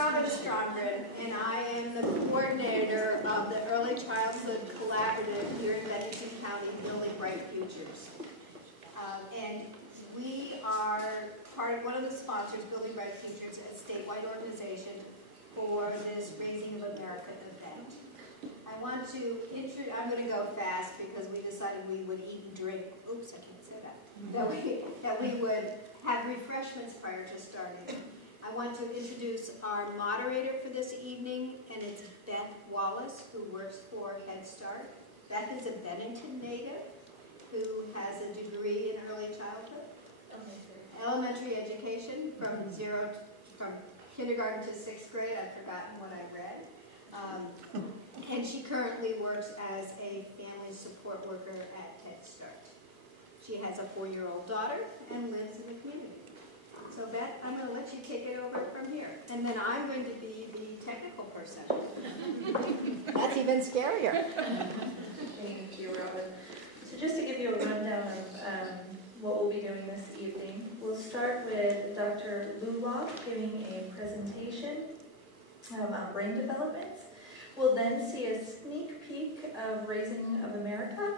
And I am the coordinator of the Early Childhood Collaborative here in Bennington County, Building Bright Futures. And we are part of one of the sponsors, Building Bright Futures, a statewide organization for this Raising of America event. I want to introduce, I'm going to go fast because we decided we would eat and drink, oops, I can't say that, that we would have refreshments prior to starting. I want to introduce our moderator for this evening, and it's Beth Wallace, who works for Head Start. Beth is a Bennington native who has a degree in early childhood, elementary education from kindergarten to 6th grade. I've forgotten what I read. And she currently works as a family support worker at Head Start. She has a 4-year-old daughter and lives in the community. So Beth, I'm going to let you take it over from here. And then I'm going to be the technical person. That's even scarier. Thank you, Robin. So just to give you a rundown of what we'll be doing this evening, we'll start with Dr. Luloff giving a presentation on brain development. We'll then see a sneak peek of Raising of America,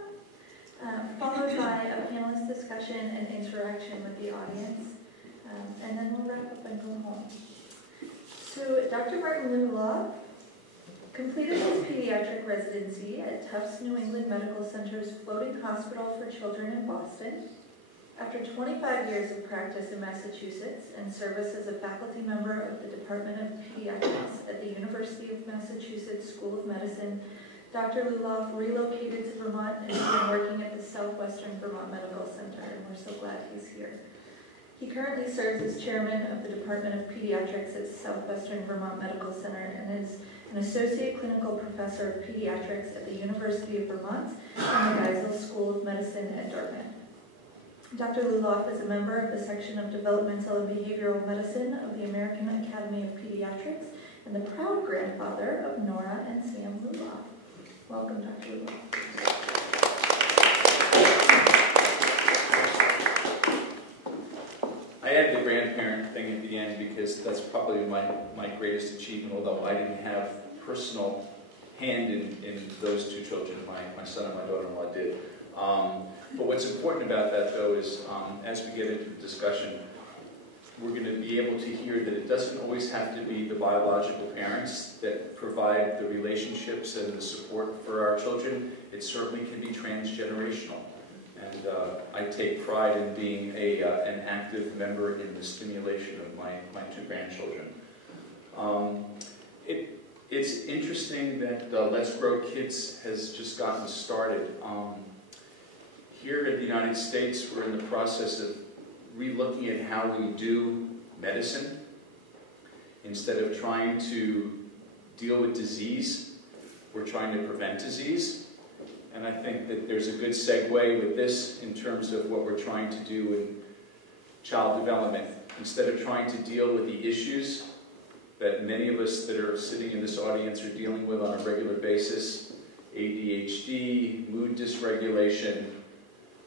followed by a panelist discussion and interaction with the audience. And then we'll wrap up and go home. So Dr. Martin Luloff completed his pediatric residency at Tufts New England Medical Center's Floating Hospital for Children in Boston. After 25 years of practice in Massachusetts and service as a faculty member of the Department of Pediatrics at the University of Massachusetts School of Medicine, Dr. Luloff relocated to Vermont and began working at the Southwestern Vermont Medical Center, and we're so glad he's here. He currently serves as chairman of the Department of Pediatrics at Southwestern Vermont Medical Center and is an associate clinical professor of pediatrics at the University of Vermont and the Geisel School of Medicine at Dartmouth. Dr. Luloff is a member of the section of Developmental and Behavioral Medicine of the American Academy of Pediatrics and the proud grandfather of Nora and Sam Luloff. Welcome, Dr. Luloff. I added the grandparent thing at the end because that's probably my greatest achievement, although I didn't have personal hand in those two children. My son and my daughter-in-law did. But what's important about that, though, is as we get into the discussion, we're going to be able to hear that it doesn't always have to be the biological parents that provide the relationships and the support for our children. It certainly can be transgenerational. And I take pride in being an active member in the stimulation of my two grandchildren. It's interesting that Let's Grow Kids has just gotten started. Here in the United States, we're in the process of re-looking at how we do medicine. Instead of trying to deal with disease, we're trying to prevent disease. And I think that there's a good segue with this in terms of what we're trying to do in child development. Instead of trying to deal with the issues that many of us that are sitting in this audience are dealing with on a regular basis, ADHD, mood dysregulation,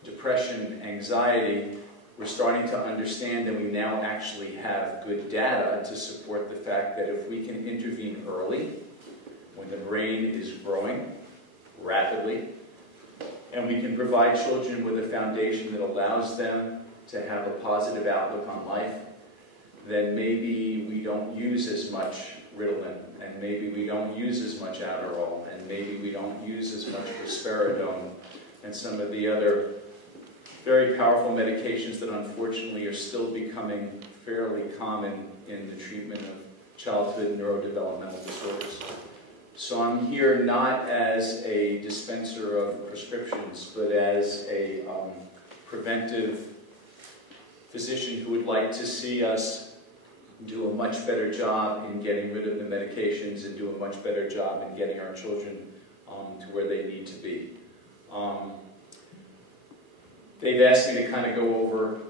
depression, anxiety, we're starting to understand that we now actually have good data to support the fact that if we can intervene early, when the brain is growing rapidly, and we can provide children with a foundation that allows them to have a positive outlook on life, then maybe we don't use as much Ritalin, and maybe we don't use as much Adderall, and maybe we don't use as much risperidone, and some of the other very powerful medications that unfortunately are still becoming fairly common in the treatment of childhood neurodevelopmental disorders. So I'm here not as a dispenser of prescriptions, but as a preventive physician who would like to see us do a much better job in getting rid of the medications and do a much better job in getting our children to where they need to be. They've asked me to kind of go over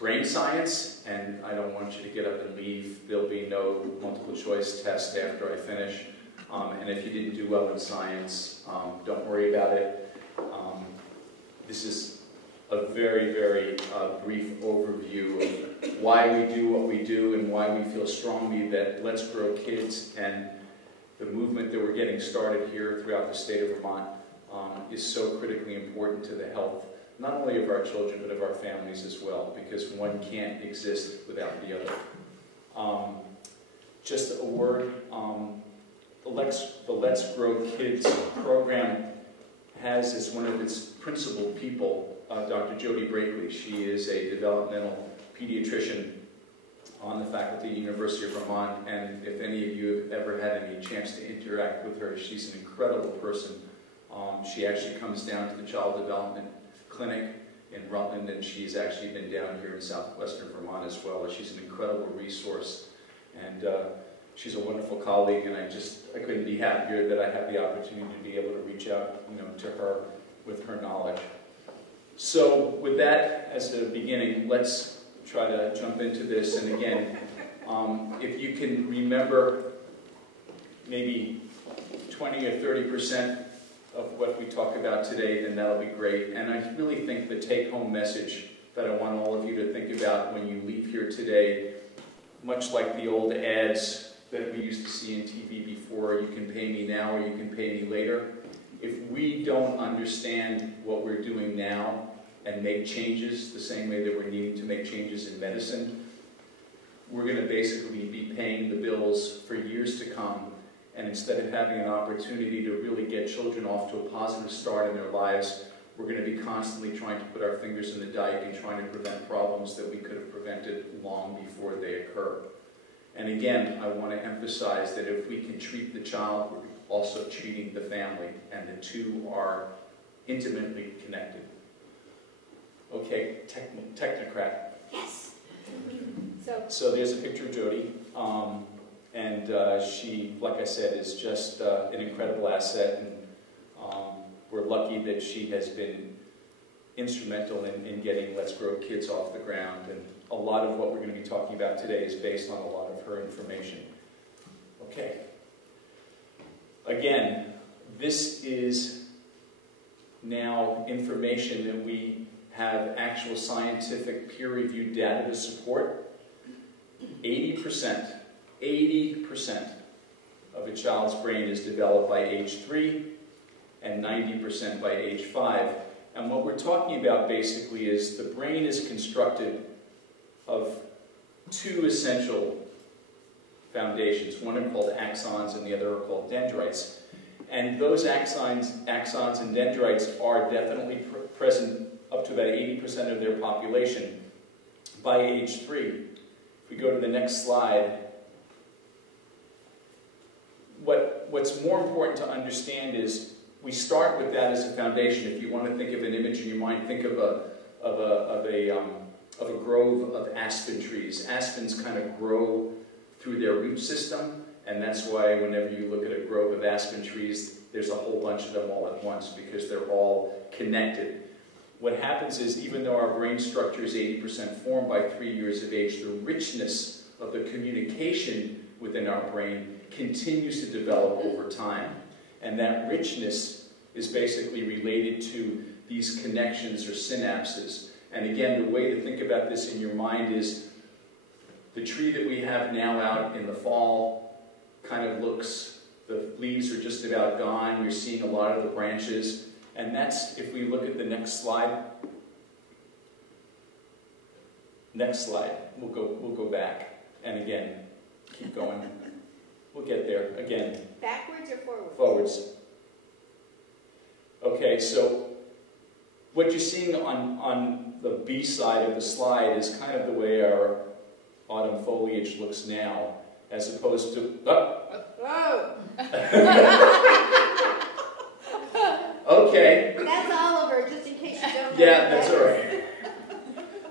brain science, and I don't want you to get up and leave. There'll be no multiple choice test after I finish. And if you didn't do well in science, don't worry about it. This is a very, very brief overview of why we do what we do and why we feel strongly that Let's Grow Kids and the movement that we're getting started here throughout the state of Vermont is so critically important to the health, not only of our children, but of our families as well, because one can't exist without the other. Just a word, the Let's Grow Kids program has as one of its principal people Dr. Jody Brakely. She is a developmental pediatrician on the faculty at the University of Vermont, and if any of you have ever had any chance to interact with her, she's an incredible person. She actually comes down to the Child Development Clinic in Rutland, and she's actually been down here in southwestern Vermont as well. She's an incredible resource, and she's a wonderful colleague, and I couldn't be happier that I have the opportunity to be able to reach out, to her with her knowledge. So with that as a beginning, let's try to jump into this. And again, if you can remember maybe 20 or 30% of what we talk about today, then that'll be great. And I really think the take-home message that I want all of you to think about when you leave here today, much like the old ads that we used to see in TV before, you can pay me now or you can pay me later. If we don't understand what we're doing now and make changes the same way that we're needing to make changes in medicine, we're going to basically be paying the bills for years to come. And instead of having an opportunity to really get children off to a positive start in their lives, we're going to be constantly trying to put our fingers in the dike and trying to prevent problems that we could have prevented long before they occur. And again, I want to emphasize that if we can treat the child, we're also treating the family, and the two are intimately connected. Okay, technocrat. Yes. So there's a picture of Jody, and she, like I said, is just an incredible asset, and we're lucky that she has been instrumental in getting Let's Grow Kids off the ground, and a lot of what we're going to be talking about today is based on a lot of her information. Okay. Again, this is now information that we have actual scientific peer-reviewed data to support. 80% of a child's brain is developed by age 3 and 90% by age 5. And what we're talking about basically is the brain is constructed of two essential foundations. One are called axons and the other are called dendrites. And those axons and dendrites are definitely present up to about 80% of their population by age 3. If we go to the next slide, what's more important to understand is we start with that as a foundation. If you want to think of an image in your mind, think of a grove of aspen trees. Aspens kind of grow through their root system, and that's why whenever you look at a grove of aspen trees, there's a whole bunch of them all at once, because they're all connected. What happens is, even though our brain structure is 80% formed by 3 years of age, the richness of the communication within our brain continues to develop over time. And that richness is basically related to these connections or synapses. And again, the way to think about this in your mind is the tree that we have now out in the fall kind of looks, the leaves are just about gone, you're seeing a lot of the branches, and that's, if we look at the next slide, we'll go back, and again, keep going, we'll get there, again. Backwards or forwards? Forwards. Okay, so what you're seeing on the B side of the slide is kind of the way our autumn foliage looks now, as opposed to... Whoa! Okay. That's Oliver, just in case you don't know. Yeah, that's all right.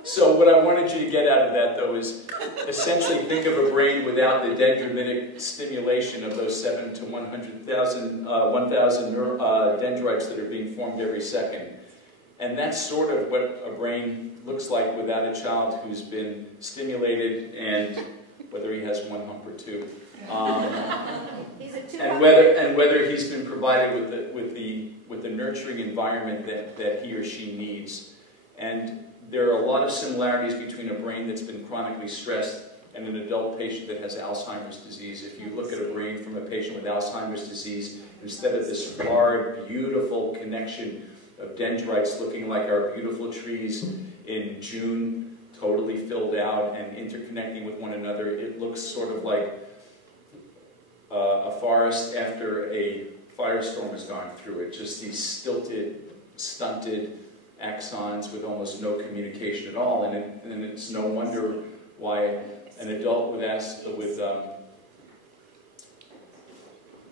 So what I wanted you to get out of that, though, is essentially think of a brain without the dendritic stimulation of those 7 to 1,000 dendrites that are being formed every second. And that's sort of what a brain looks like without a child who's been stimulated, and whether he has one hump or two. And whether he's been provided with the nurturing environment that he or she needs. And there are a lot of similarities between a brain that's been chronically stressed and an adult patient that has Alzheimer's disease. If you look at a brain from a patient with Alzheimer's disease, instead of this hard, beautiful connection of dendrites looking like our beautiful trees in June, totally filled out and interconnecting with one another, it looks sort of like a forest after a firestorm has gone through it. Just these stilted, stunted axons with almost no communication at all. And it's no wonder why an adult with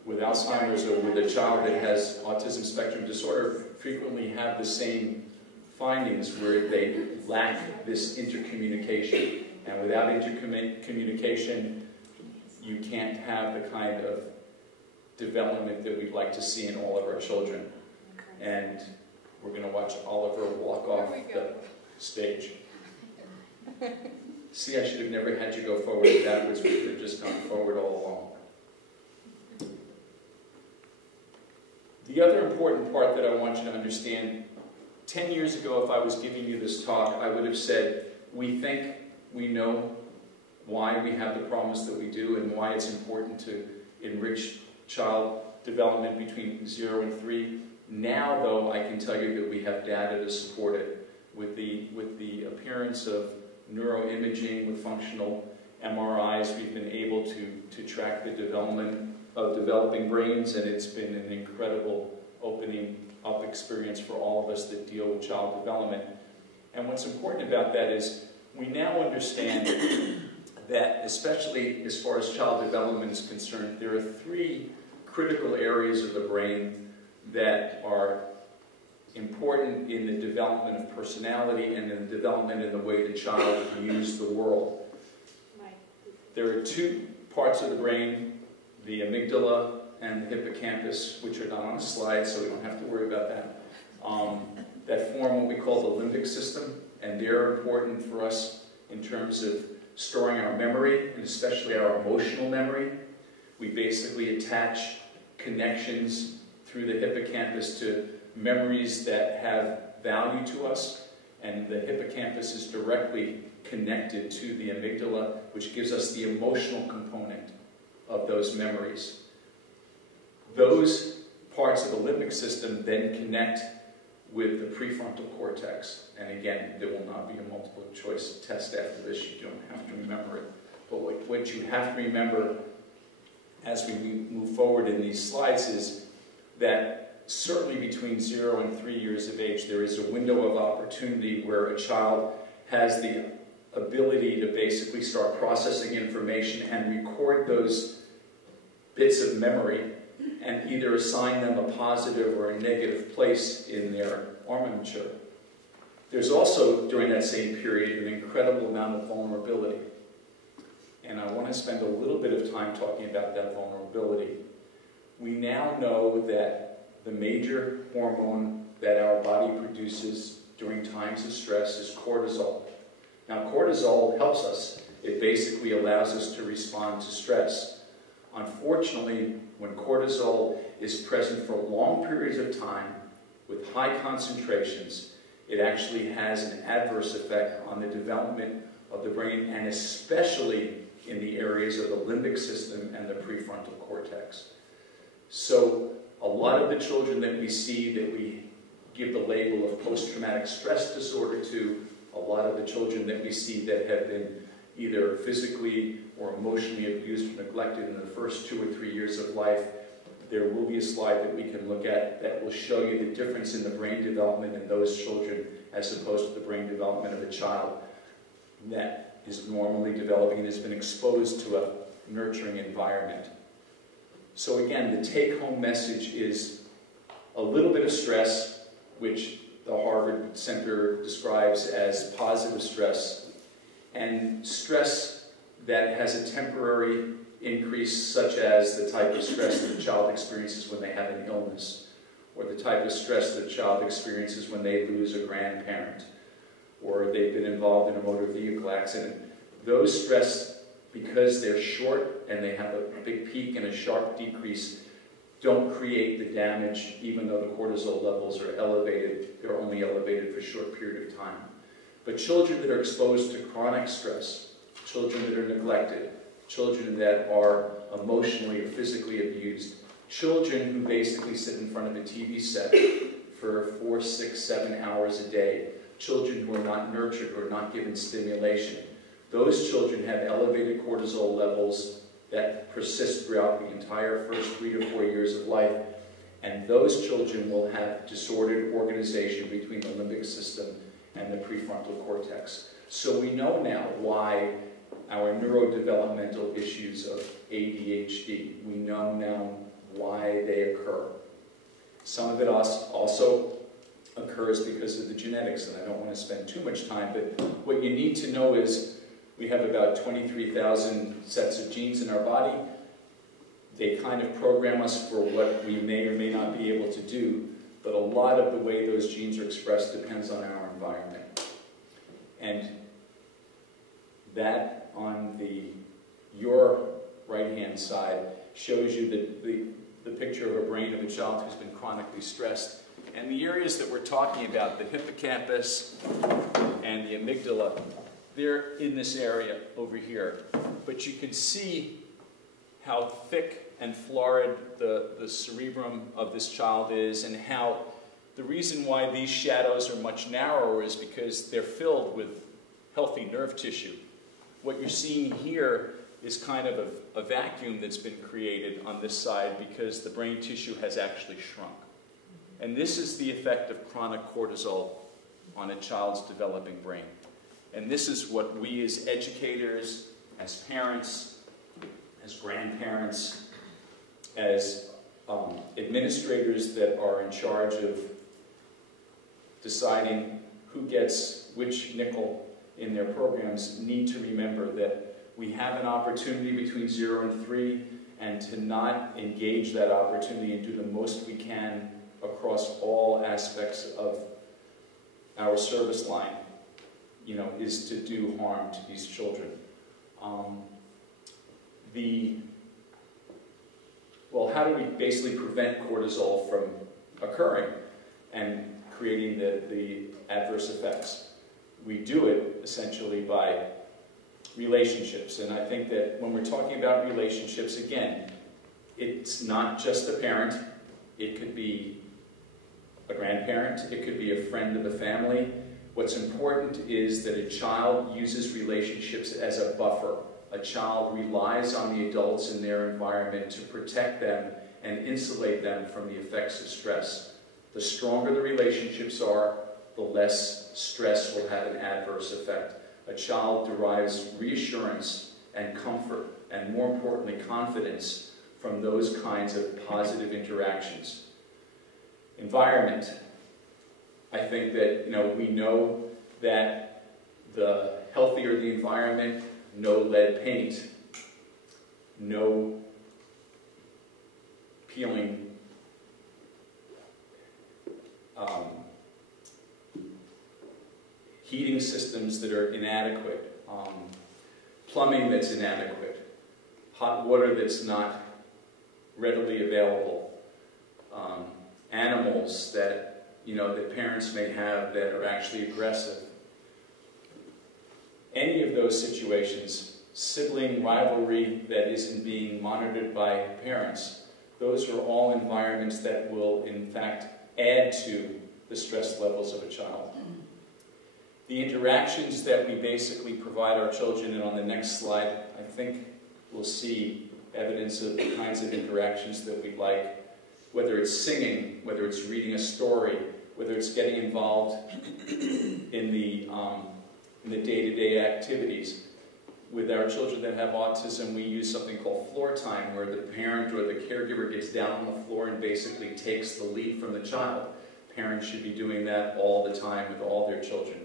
Alzheimer's or with a child that has autism spectrum disorder frequently have the same findings where they lack this intercommunication. And without intercommunication, you can't have the kind of development that we'd like to see in all of our children. And we're going to watch Oliver walk off the stage. See, I should have never had you go forward and backwards. We could have just gone forward all along. The other important part that I want you to understand, 10 years ago, if I was giving you this talk, I would have said, we think we know why we have the problems that we do and why it's important to enrich child development between 0 and 3. Now, though, I can tell you that we have data to support it. With the appearance of neuroimaging, with functional MRIs, we've been able to track the development of developing brains, and it's been an incredible opening up experience for all of us that deal with child development. And what's important about that is we now understand that, especially as far as child development is concerned, there are 3 critical areas of the brain that are important in the development of personality and in the development in the way the child views the world. There are 2 parts of the brain, the amygdala and the hippocampus, which are not on the slide, so we don't have to worry about that, that form what we call the limbic system, and they're important for us in terms of storing our memory, and especially our emotional memory. We basically attach connections through the hippocampus to memories that have value to us, and the hippocampus is directly connected to the amygdala, which gives us the emotional component of those memories. Those parts of the limbic system then connect with the prefrontal cortex. And again, there will not be a multiple choice test after this. You don't have to remember it. But what you have to remember as we move forward in these slides is that certainly between 0 and 3 years of age, there is a window of opportunity where a child has the ability to basically start processing information and record those bits of memory and either assign them a positive or a negative place in their armature. There's also, during that same period, an incredible amount of vulnerability. And I want to spend a little bit of time talking about that vulnerability. We now know that the major hormone that our body produces during times of stress is cortisol. Now, cortisol helps us. It basically allows us to respond to stress. Unfortunately, when cortisol is present for long periods of time with high concentrations, it actually has an adverse effect on the development of the brain, and especially in the areas of the limbic system and the prefrontal cortex. So a lot of the children that we see that we give the label of post-traumatic stress disorder to, a lot of the children that we see that have been either physically or emotionally abused or neglected in the first 2 or 3 years of life, there will be a slide that we can look at that will show you the difference in the brain development in those children as opposed to the brain development of a child that is normally developing and has been exposed to a nurturing environment. So again, the take-home message is a little bit of stress, which the Harvard Center describes as positive stress, and stress that has a temporary increase, such as the type of stress that a child experiences when they have an illness, or the type of stress that a child experiences when they lose a grandparent, or they've been involved in a motor vehicle accident. Those stress, because they're short and they have a big peak and a sharp decrease, don't create the damage, even though the cortisol levels are elevated. They're only elevated for a short period of time. But children that are exposed to chronic stress, children that are neglected, children that are emotionally or physically abused, children who basically sit in front of a TV set for 4, 6, 7 hours a day, children who are not nurtured or not given stimulation. Those children have elevated cortisol levels that persist throughout the entire first 3 to 4 years of life, and those children will have disordered organization between the limbic system and the prefrontal cortex. So we know now why our neurodevelopmental issues of ADHD, we know now why they occur. Some of it also occurs because of the genetics, and I don't want to spend too much time, but what you need to know is we have about 23,000 sets of genes in our body. They kind of program us for what we may or may not be able to do, but a lot of the way those genes are expressed depends on our environment. And that on your right-hand side shows you the picture of a brain of a child who's been chronically stressed. And the areas that we're talking about, the hippocampus and the amygdala, they're in this area over here. But you can see how thick and florid the cerebrum of this child is, and how the reason why these shadows are much narrower is because they're filled with healthy nerve tissue. What you're seeing here is kind of a vacuum that's been created on this side because the brain tissue has actually shrunk. And this is the effect of chronic cortisol on a child's developing brain. And this is what we as educators, as parents, as grandparents, as administrators that are in charge of deciding who gets which nickel in their programs need to remember that we have an opportunity between 0 and 3, and to not engage that opportunity and do the most we can across all aspects of our service line, is to do harm to these children. Well, how do we basically prevent cortisol from occurring and creating the adverse effects? We do it essentially by relationships. And I think that when we're talking about relationships, again, it's not just a parent. It could be a grandparent. It could be a friend of the family. What's important is that a child uses relationships as a buffer. A child relies on the adults in their environment to protect them and insulate them from the effects of stress. The stronger the relationships are, the less stress will have an adverse effect. A child derives reassurance and comfort, and more importantly, confidence from those kinds of positive interactions. Environment. I think that, we know that the healthier the environment, no lead paint, no peeling heating systems that are inadequate, plumbing that's inadequate, hot water that's not readily available, animals that that parents may have that are actually aggressive. Any of those situations, sibling rivalry that isn't being monitored by parents, those are all environments that will, in fact, add to the stress levels of a child. The interactions that we basically provide our children, and on the next slide, I think we'll see evidence of the kinds of interactions that we like, whether it's singing, whether it's reading a story, whether it's getting involved in the day-to-day activities. With our children that have autism, we use something called floor time, where the parent or the caregiver gets down on the floor and basically takes the lead from the child. Parents should be doing that all the time with all their children.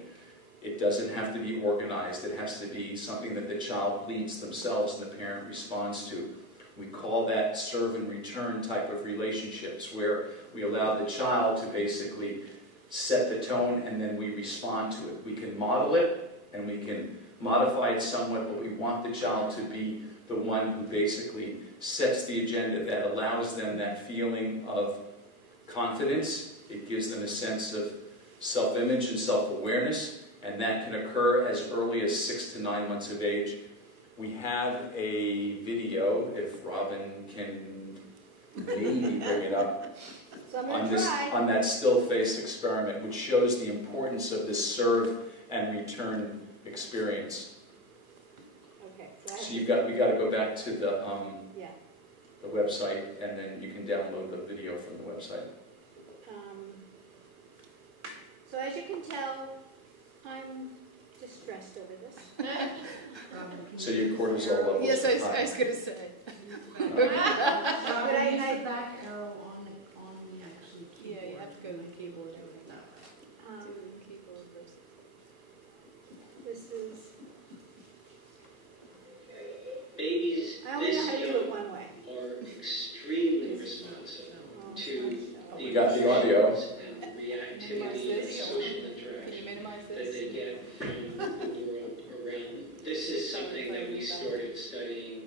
It doesn't have to be organized. It has to be something that the child leads themselves and the parent responds to. We call that serve and return type of relationships, where we allow the child to basically set the tone and then we respond to it. We can model it and we can modify it somewhat, but we want the child to be the the one who basically sets the agenda that allows them that feeling of confidence. It gives them a sense of self-image and self-awareness, and that can occur as early as 6 to 9 months of age. We have a video, if Robin can maybe bring it up, So I'm going to try. on that still face experiment, which shows the importance of this serve and return experience. Okay. So we got to go back to the Yeah. the website, and then you can download the video from the website. So as you can tell, I'm distressed over this. So your cortisol level. Yes, I was going to say. But I back arrow on the actual keyboard. Yeah, you have to go to the keyboard. Do it that way. Do the keyboard first. this is, Babies I only know how this to do young it one way. are extremely responsive to the We got the audio. emotions and reactivity and social Can you interaction minimize that this? they get from the world around them. This is something that we started studying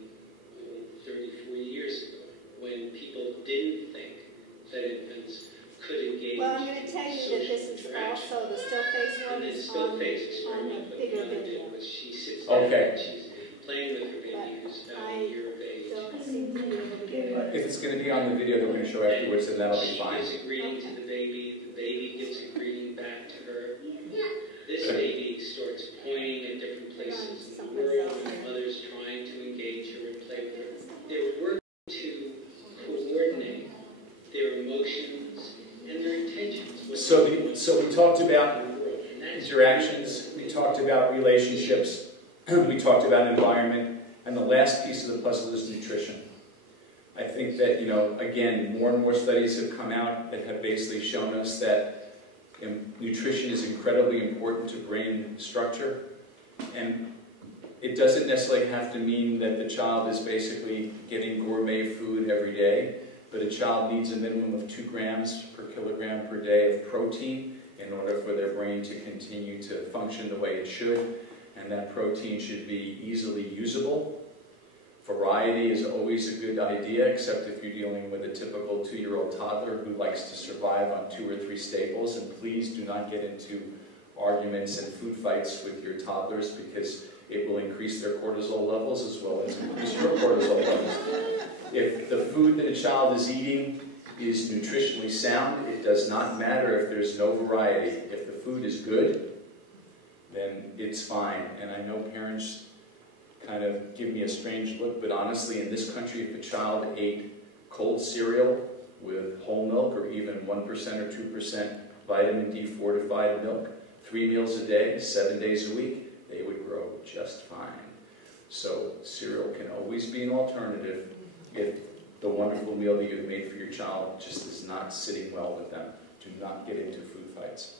30, 40 years ago, when people didn't think that infants could engage Well, I'm going to tell you that this is interaction. also, the still face one And then is still on face the experiment, what bigger we want to video. do is she sits down Okay. and she's playing with her baby who's now a year of age. Don't seem to be able to get it. If it's going to be on the video that we're going to show afterwards, then that'll be fine. She gives a greeting to the baby gives a greeting back to her. This baby starts pointing at different places in the world, and the mother's trying to engage her and play with her. They're working to coordinate their emotions and their intentions. So we talked about in the world, and that's interactions, we talked about relationships, we talked about environment, and the last piece of the puzzle is nutrition. I think that, again, more and more studies have come out that have basically shown us that nutrition is incredibly important to brain structure, and it doesn't necessarily have to mean that the child is basically getting gourmet food every day, but a child needs a minimum of 2 grams per kilogram per day of protein in order for their brain to continue to function the way it should, and that protein should be easily usable. Variety is always a good idea, except if you're dealing with a typical 2-year-old toddler who likes to survive on 2 or 3 staples, and please do not get into arguments and food fights with your toddlers, because it will increase their cortisol levels as well as increase your cortisol levels. If the food that a child is eating is nutritionally sound, it does not matter if there's no variety. If the food is good, then it's fine. And I know parents kind of give me a strange look, but honestly, in this country, if a child ate cold cereal with whole milk or even 1% or 2% vitamin D fortified milk, 3 meals a day, 7 days a week, they would grow just fine. So cereal can always be an alternative if the wonderful meal that you've made for your child just is not sitting well with them. Do not get into food fights.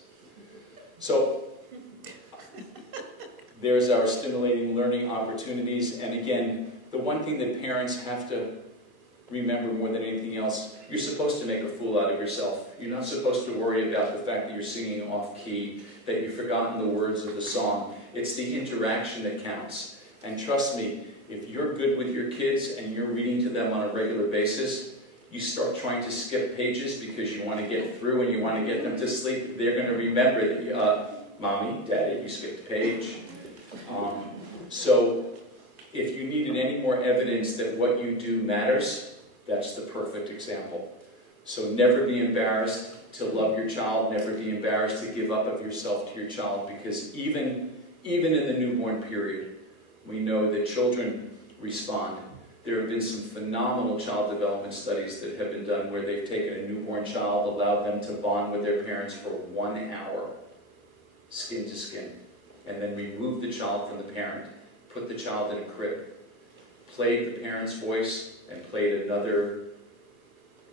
So there's our stimulating learning opportunities. And again, the one thing that parents have to remember more than anything else, you're supposed to make a fool out of yourself. You're not supposed to worry about the fact that you're singing off key, that you've forgotten the words of the song. It's the interaction that counts. And trust me, if you're good with your kids and you're reading to them on a regular basis, you start trying to skip pages because you want to get through and you want to get them to sleep, they're going to remember that, Mommy, Daddy, you skipped a page. So if you needed any more evidence that what you do matters, that's the perfect example. So never be embarrassed to love your child, never be embarrassed to give up of yourself to your child, because even in the newborn period, we know that children respond. There have been some phenomenal child development studies that have been done where they've taken a newborn child, allowed them to bond with their parents for 1 hour, skin to skin, and then removed the child from the parent, put the child in a crib, played the parent's voice, and played another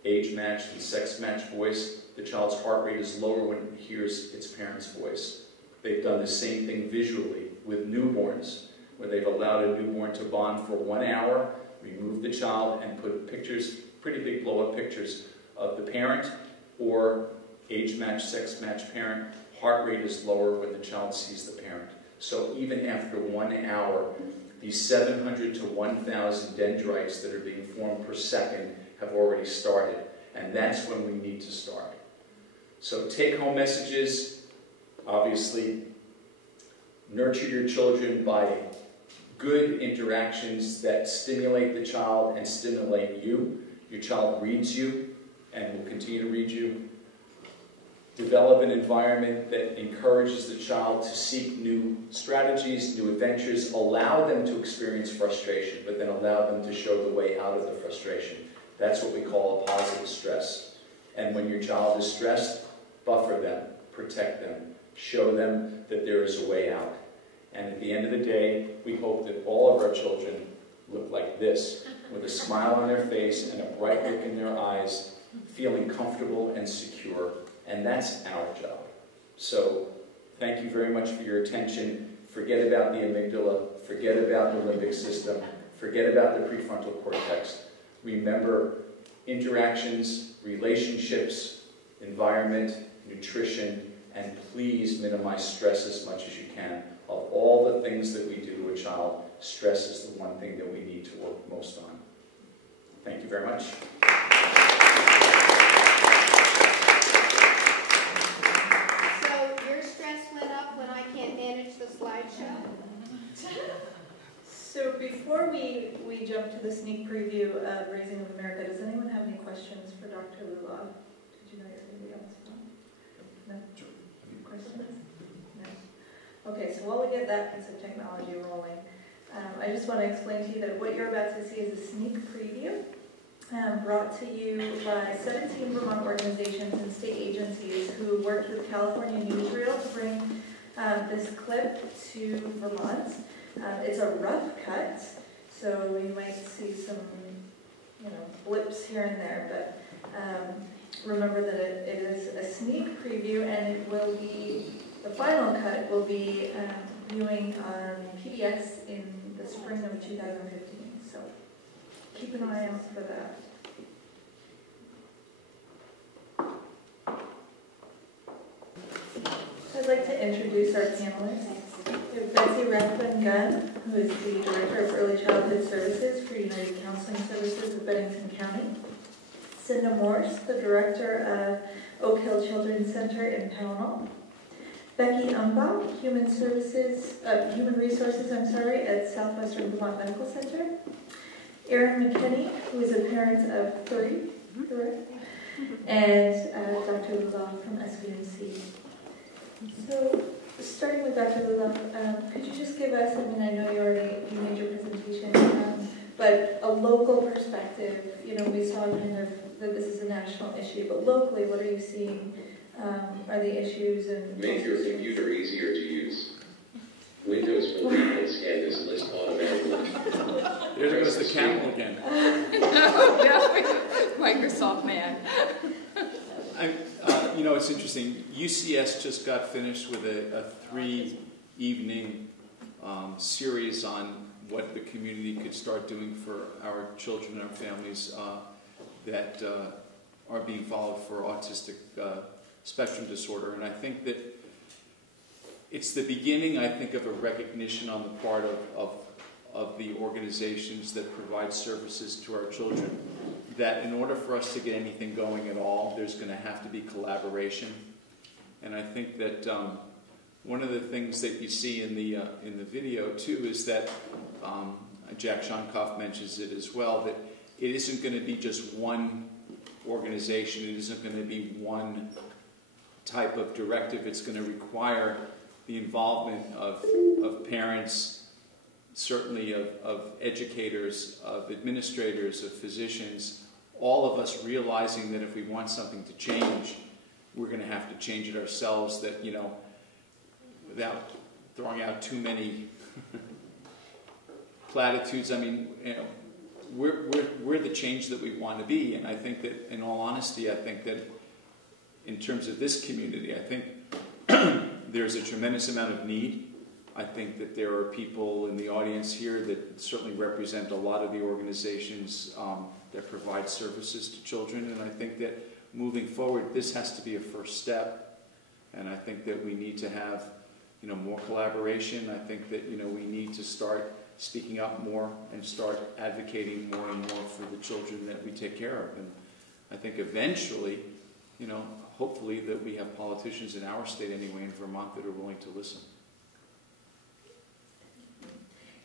age-matched and sex-matched voice. The child's heart rate is lower when it hears its parent's voice. They've done the same thing visually with newborns, where they've allowed a newborn to bond for 1 hour, removed the child, and put pictures, pretty big blow-up pictures of the parent or age-matched, sex-matched parent. Heart rate is lower when the child sees the parent. So even after 1 hour, these 700 to 1,000 dendrites that are being formed per second have already started. And that's when we need to start. So take-home messages, obviously, nurture your children by good interactions that stimulate the child and stimulate you. Your child reads you and will continue to read you. Develop an environment that encourages the child to seek new strategies, new adventures. Allow them to experience frustration, but then allow them to show the way out of the frustration. That's what we call a positive stress. And when your child is stressed, buffer them, protect them, show them that there is a way out. And at the end of the day, we hope that all of our children look like this, with a smile on their face and a bright look in their eyes, feeling comfortable and secure. And that's our job. So, thank you very much for your attention. Forget about the amygdala, forget about the limbic system, forget about the prefrontal cortex. Remember interactions, relationships, environment, nutrition, and please minimize stress as much as you can. Of all the things that we do to a child, stress is the one thing that we need to work most on. Thank you very much. So your stress went up when I can't manage the slideshow? So before we jump to the sneak preview of Raising of America, does anyone have any questions for Dr. Lulav? Did you know you're going to be on this phone? No? Questions? No? Okay, so while we get that piece of technology rolling, I just want to explain to you that what you're about to see is a sneak preview brought to you by 17 Vermont organizations and state agencies who worked with California Newsreel to bring this clip to Vermont. It's a rough cut, so you might see some, blips here and there, but remember that it is a sneak preview, and it will be, the final cut will be viewing on PBS in the spring of 2015, so keep an eye out for that. I'd like to introduce our panelists. We have Betsy Rathbun-Gunn, who is the Director of Early Childhood Services for United Counseling Services of Bennington County. Cinda Morse, the Director of Oak Hill Children's Center in Pownell. Becky Umbaugh, Human Resources, at Southwestern Vermont Medical Center. Erin McKinney, who is a parent of 3, correct? And Dr. Lulav from SVMC. So, starting with Dr. Lulav, could you just give us, I know you made your presentation, but a local perspective, we saw kind of that this is a national issue, but locally, what are you seeing are the issues? And make your computer easier to use. Windows will read and scan this list automatically. There goes the camel again. Microsoft man. It's interesting. UCS just got finished with a 3-evening series on what the community could start doing for our children and our families that are being followed for autistic spectrum disorder. And I think that it's the beginning, I think, of a recognition on the part of the organizations that provide services to our children, that in order for us to get anything going at all, there's going to have to be collaboration. And I think that one of the things that you see in the video too is that Jack Shonkoff mentions it as well, that it isn't going to be just one organization, it isn't going to be one type of directive. It's going to require the involvement of parents, certainly of educators, of administrators, of physicians, all of us realizing that if we want something to change, we're going to have to change it ourselves, that, without throwing out too many platitudes, we're the change that we want to be. And I think that, in all honesty, I think that in terms of this community, I think there's a tremendous amount of need. I think that there are people in the audience here that certainly represent a lot of the organizations that provide services to children, and I think that moving forward, this has to be a first step, and I think that we need to have more collaboration. I think that we need to start speaking up more and start advocating more and more for the children that we take care of. And I think eventually, you know, hopefully that we have politicians in our state anyway, in Vermont, that are willing to listen.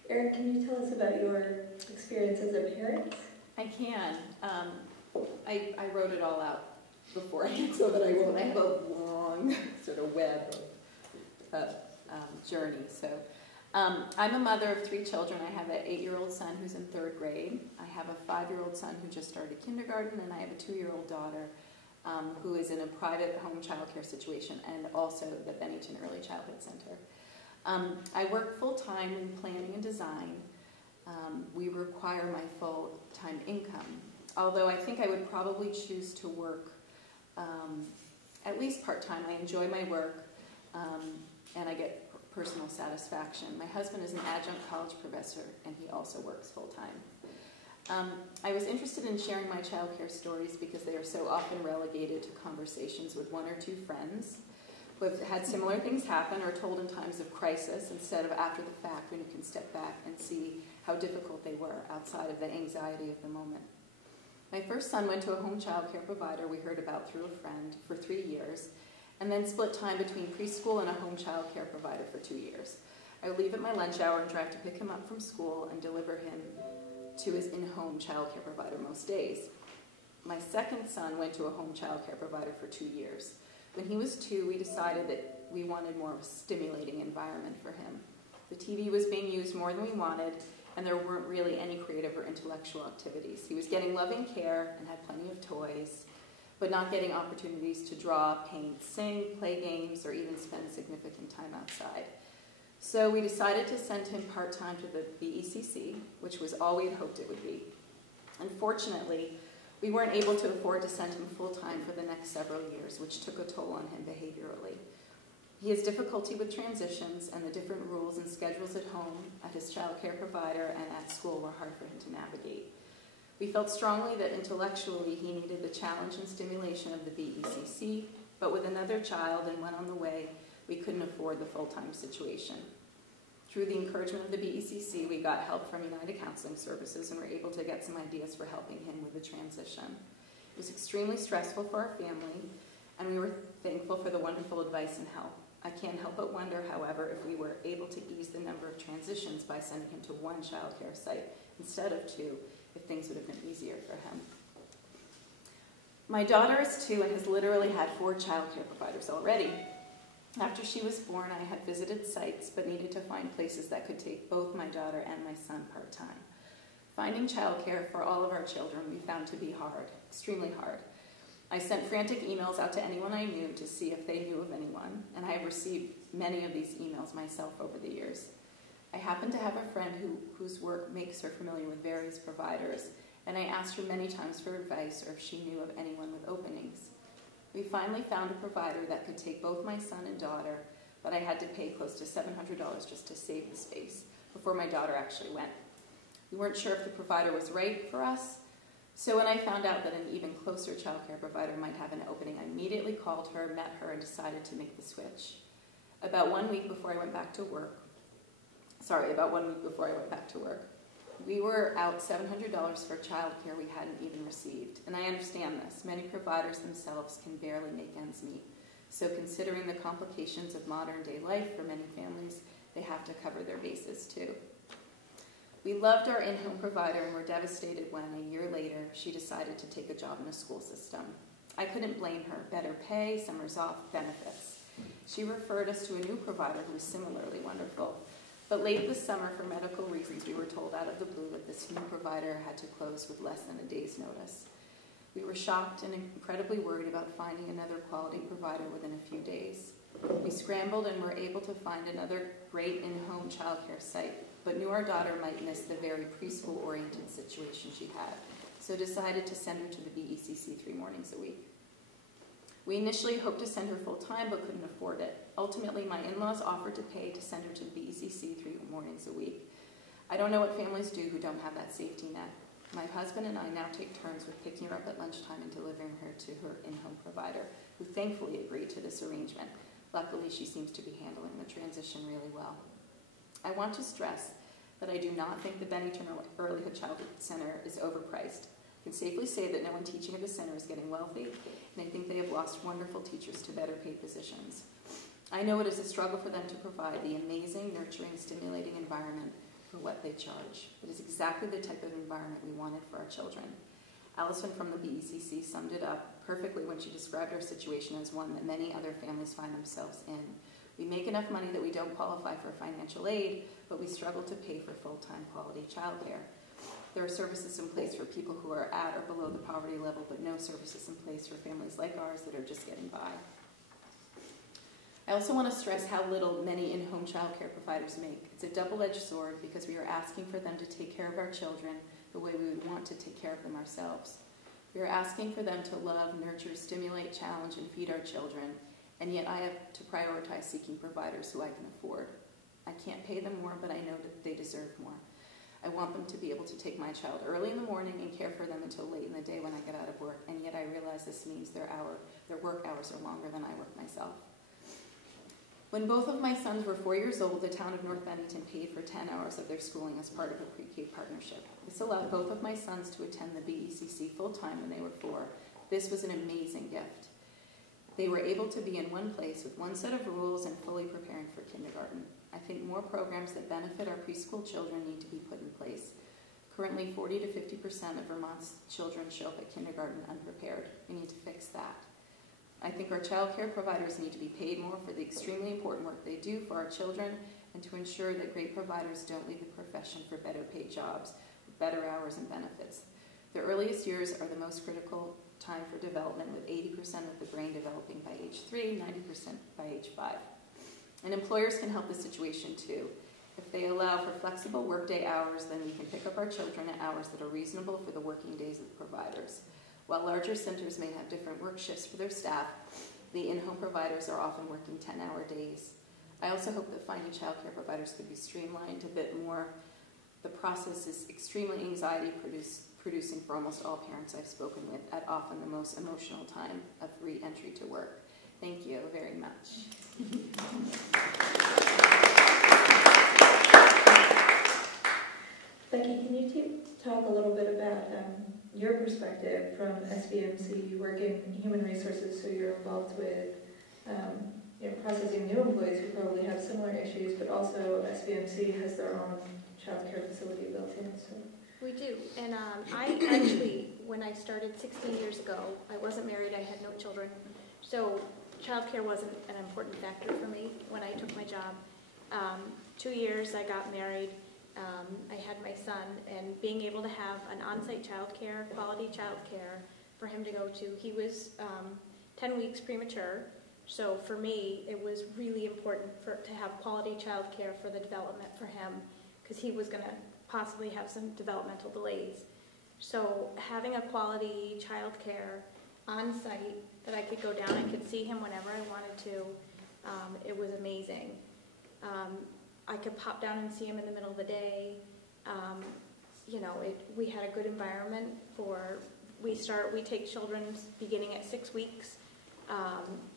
Erin, can you tell us about your experience as a parent? I can. I wrote it all out beforehand so that I won't have a long sort of web of journey. So I'm a mother of 3 children. I have an 8-year-old son who's in 3rd grade. I have a 5-year-old son who just started kindergarten, and I have a 2-year-old daughter who is in a private home child care situation, and also the Bennington Early Childhood Center. I work full-time in planning and design. We require my full-time income, although I think I would probably choose to work at least part-time. I enjoy my work, and I get personal satisfaction. My husband is an adjunct college professor, and he also works full-time. I was interested in sharing my child care stories because they are so often relegated to conversations with 1 or 2 friends who have had similar things happen or told in times of crisis instead of after the fact, when you can step back and see how difficult they were outside of the anxiety of the moment. My first son went to a home child care provider we heard about through a friend for 3 years, and then split time between preschool and a home child care provider for 2 years. I would leave at my lunch hour and drive to pick him up from school and deliver him to his in-home child care provider most days. My second son went to a home child care provider for 2 years. When he was 2, we decided that we wanted more of a stimulating environment for him. The TV was being used more than we wanted, and there weren't really any creative or intellectual activities. He was getting loving care and had plenty of toys, but not getting opportunities to draw, paint, sing, play games, or even spend significant time outside. So we decided to send him part-time to the BECC, which was all we had hoped it would be. Unfortunately, we weren't able to afford to send him full-time for the next several years, which took a toll on him behaviorally. He has difficulty with transitions, and the different rules and schedules at home, at his child care provider, and at school were hard for him to navigate. We felt strongly that intellectually he needed the challenge and stimulation of the BECC, but with another child and one on the way, we couldn't afford the full-time situation. Through the encouragement of the BECC, we got help from United Counseling Services and were able to get some ideas for helping him with the transition. It was extremely stressful for our family, and we were thankful for the wonderful advice and help. I can't help but wonder, however, if we were able to ease the number of transitions by sending him to 1 child care site instead of 2, if things would have been easier for him. My daughter is 2 and has literally had 4 child care providers already. After she was born, I had visited sites but needed to find places that could take both my daughter and my son part-time. Finding childcare for all of our children we found to be hard, extremely hard. I sent frantic emails out to anyone I knew to see if they knew of anyone, and I have received many of these emails myself over the years. I happen to have a friend whose work makes her familiar with various providers, and I asked her many times for advice or if she knew of anyone with openings. We finally found a provider that could take both my son and daughter, but I had to pay close to $700 just to save the space before my daughter actually went. We weren't sure if the provider was right for us, so when I found out that an even closer childcare provider might have an opening, I immediately called her, met her, and decided to make the switch. About 1 week before I went back to work, we were out $700 for childcare we hadn't even received. And I understand this. Many providers themselves can barely make ends meet. So considering the complications of modern day life for many families, they have to cover their bases too. We loved our in-home provider and were devastated when, a year later, she decided to take a job in a school system. I couldn't blame her. Better pay, summers off, benefits. She referred us to a new provider who was similarly wonderful. But late this summer, for medical reasons, we were told out of the blue that this new provider had to close with less than a day's notice. We were shocked and incredibly worried about finding another quality provider within a few days. We scrambled and were able to find another great in-home childcare site, but knew our daughter might miss the very preschool-oriented situation she had, so decided to send her to the BECC 3 mornings a week. We initially hoped to send her full-time, but couldn't afford it. Ultimately, my in-laws offered to pay to send her to the BECC 3 mornings a week. I don't know what families do who don't have that safety net. My husband and I now take turns with picking her up at lunchtime and delivering her to her in-home provider, who thankfully agreed to this arrangement. Luckily, she seems to be handling the transition really well. I want to stress but I do not think the Bennington Earlyhood Childhood Center is overpriced. I can safely say that no one teaching at the center is getting wealthy, and I think they have lost wonderful teachers to better paid positions. I know it is a struggle for them to provide the amazing, nurturing, stimulating environment for what they charge. It is exactly the type of environment we wanted for our children. Allison from the BECC summed it up perfectly when she described our situation as one that many other families find themselves in. We make enough money that we don't qualify for financial aid, but we struggle to pay for full-time quality childcare. There are services in place for people who are at or below the poverty level, but no services in place for families like ours that are just getting by. I also want to stress how little many in-home childcare providers make. It's a double-edged sword because we are asking for them to take care of our children the way we would want to take care of them ourselves. We are asking for them to love, nurture, stimulate, challenge, and feed our children, and yet I have to prioritize seeking providers who I can afford. I can't pay them more, but I know that they deserve more. I want them to be able to take my child early in the morning and care for them until late in the day when I get out of work, and yet I realize this means their work hours are longer than I work myself. When both of my sons were 4 years old, the town of North Bennington paid for 10 hours of their schooling as part of a pre-K partnership. This allowed both of my sons to attend the BECC full-time when they were 4. This was an amazing gift. They were able to be in one place with one set of rules and fully preparing for kindergarten. I think more programs that benefit our preschool children need to be put in place. Currently, 40 to 50% of Vermont's children show up at kindergarten unprepared. We need to fix that. I think our child care providers need to be paid more for the extremely important work they do for our children and to ensure that great providers don't leave the profession for better paid jobs, with better hours and benefits. The earliest years are the most critical time for development, with 80% of the brain developing by age 3, 90% by age 5. And employers can help the situation too. If they allow for flexible workday hours, then we can pick up our children at hours that are reasonable for the working days of the providers. While larger centers may have different work shifts for their staff, the in-home providers are often working 10-hour days. I also hope that finding childcare providers could be streamlined a bit more. The process is extremely anxiety-producing for almost all parents I've spoken with at often the most emotional time of re-entry to work. Thank you very much. Becky, can you talk a little bit about your perspective from SBMC? You work in human resources, so you're involved with processing new employees who probably have similar issues, but also SBMC has their own child care facility built in. So. We do, and I actually, when I started 16 years ago, I wasn't married, I had no children, so childcare wasn't an important factor for me when I took my job. 2 years I got married, I had my son, and being able to have an on-site childcare, quality childcare for him to go to, he was 10 weeks premature, so for me it was really important to have quality childcare for the development for him, because he was going to possibly have some developmental delays. So having a quality childcare on site that I could go down, I could see him whenever I wanted to, it was amazing. I could pop down and see him in the middle of the day. We had a good environment we take children beginning at 6 weeks.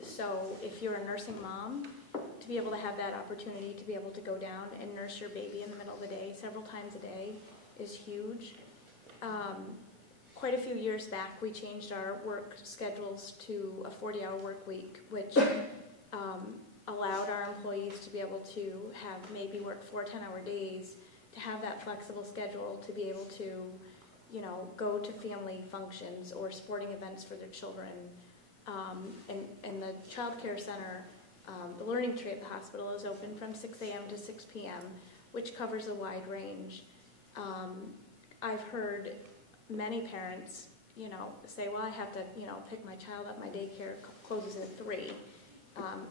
So if you're a nursing mom, to be able to have that opportunity to be able to go down and nurse your baby in the middle of the day several times a day is huge. Quite a few years back, we changed our work schedules to a 40-hour work week, which allowed our employees to be able to have maybe work 4 10-hour days, to have that flexible schedule, to be able to, go to family functions or sporting events for their children. And the child care center, the learning tree at the hospital is open from 6 a.m. to 6 p.m., which covers a wide range. I've heard many parents, say, well, I have to, pick my child up, my daycare closes at 3.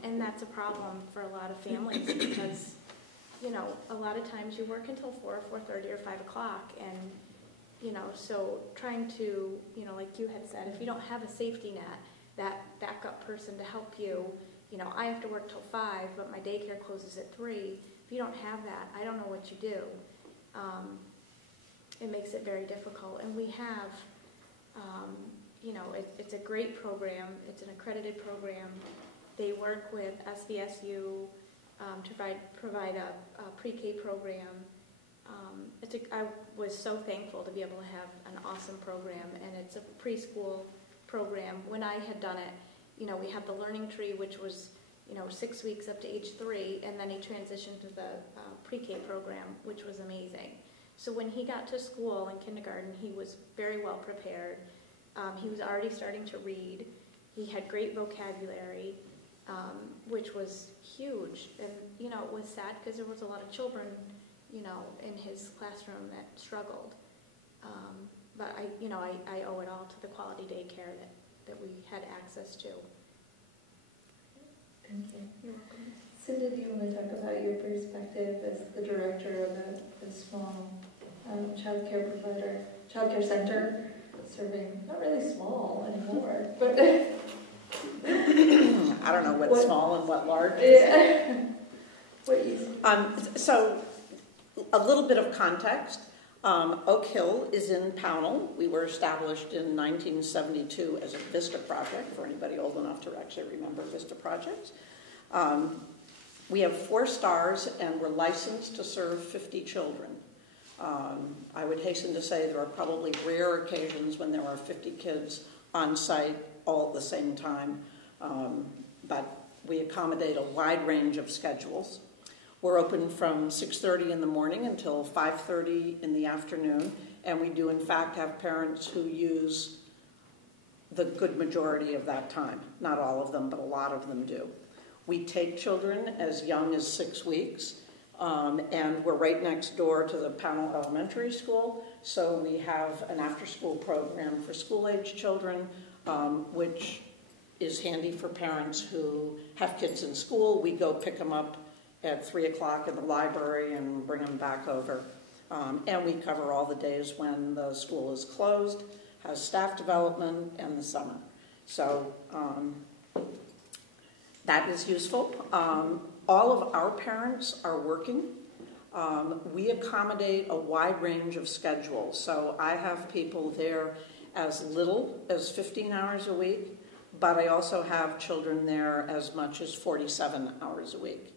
And that's a problem for a lot of families because, a lot of times you work until 4, 4:30, or 5 o'clock, and, so trying to, like you had said, if you don't have a safety net, that backup person to help you, I have to work till 5, but my daycare closes at 3. If you don't have that, I don't know what you do. It makes it very difficult. And we have, it's a great program. It's an accredited program. They work with SVSU to provide a pre-K program. I was so thankful to be able to have an awesome program, and it's a preschool program. When I had done it, we had the learning tree, which was 6 weeks up to age 3, and then he transitioned to the pre-K program, which was amazing. So when he got to school in kindergarten, he was very well prepared. He was already starting to read. He had great vocabulary, which was huge. And, it was sad because there was a lot of children, in his classroom that struggled. But I owe it all to the quality daycare that we had access to. Thank you. You're welcome. Cindy, do you want to talk about your perspective as the director of a small child care center, serving, not really small anymore, but I don't know what's small and what large. Yeah. What you So, a little bit of context. Oak Hill is in Pownell. We were established in 1972 as a VISTA project, for anybody old enough to actually remember VISTA projects. We have 4 stars and we're licensed to serve 50 children. I would hasten to say there are probably rare occasions when there are 50 kids on site all at the same time, but we accommodate a wide range of schedules. We're open from 6:30 in the morning until 5:30 in the afternoon, and we do in fact have parents who use the good majority of that time. Not all of them, but a lot of them do. We take children as young as 6 weeks, and we're right next door to the Pownell Elementary School, so we have an after-school program for school-age children, which is handy for parents who have kids in school. We go pick them up at 3 o'clock in the library and bring them back over. And we cover all the days when the school is closed, has staff development, and the summer. So that is useful. All of our parents are working. We accommodate a wide range of schedules. So I have people there as little as 15 hours a week, but I also have children there as much as 47 hours a week.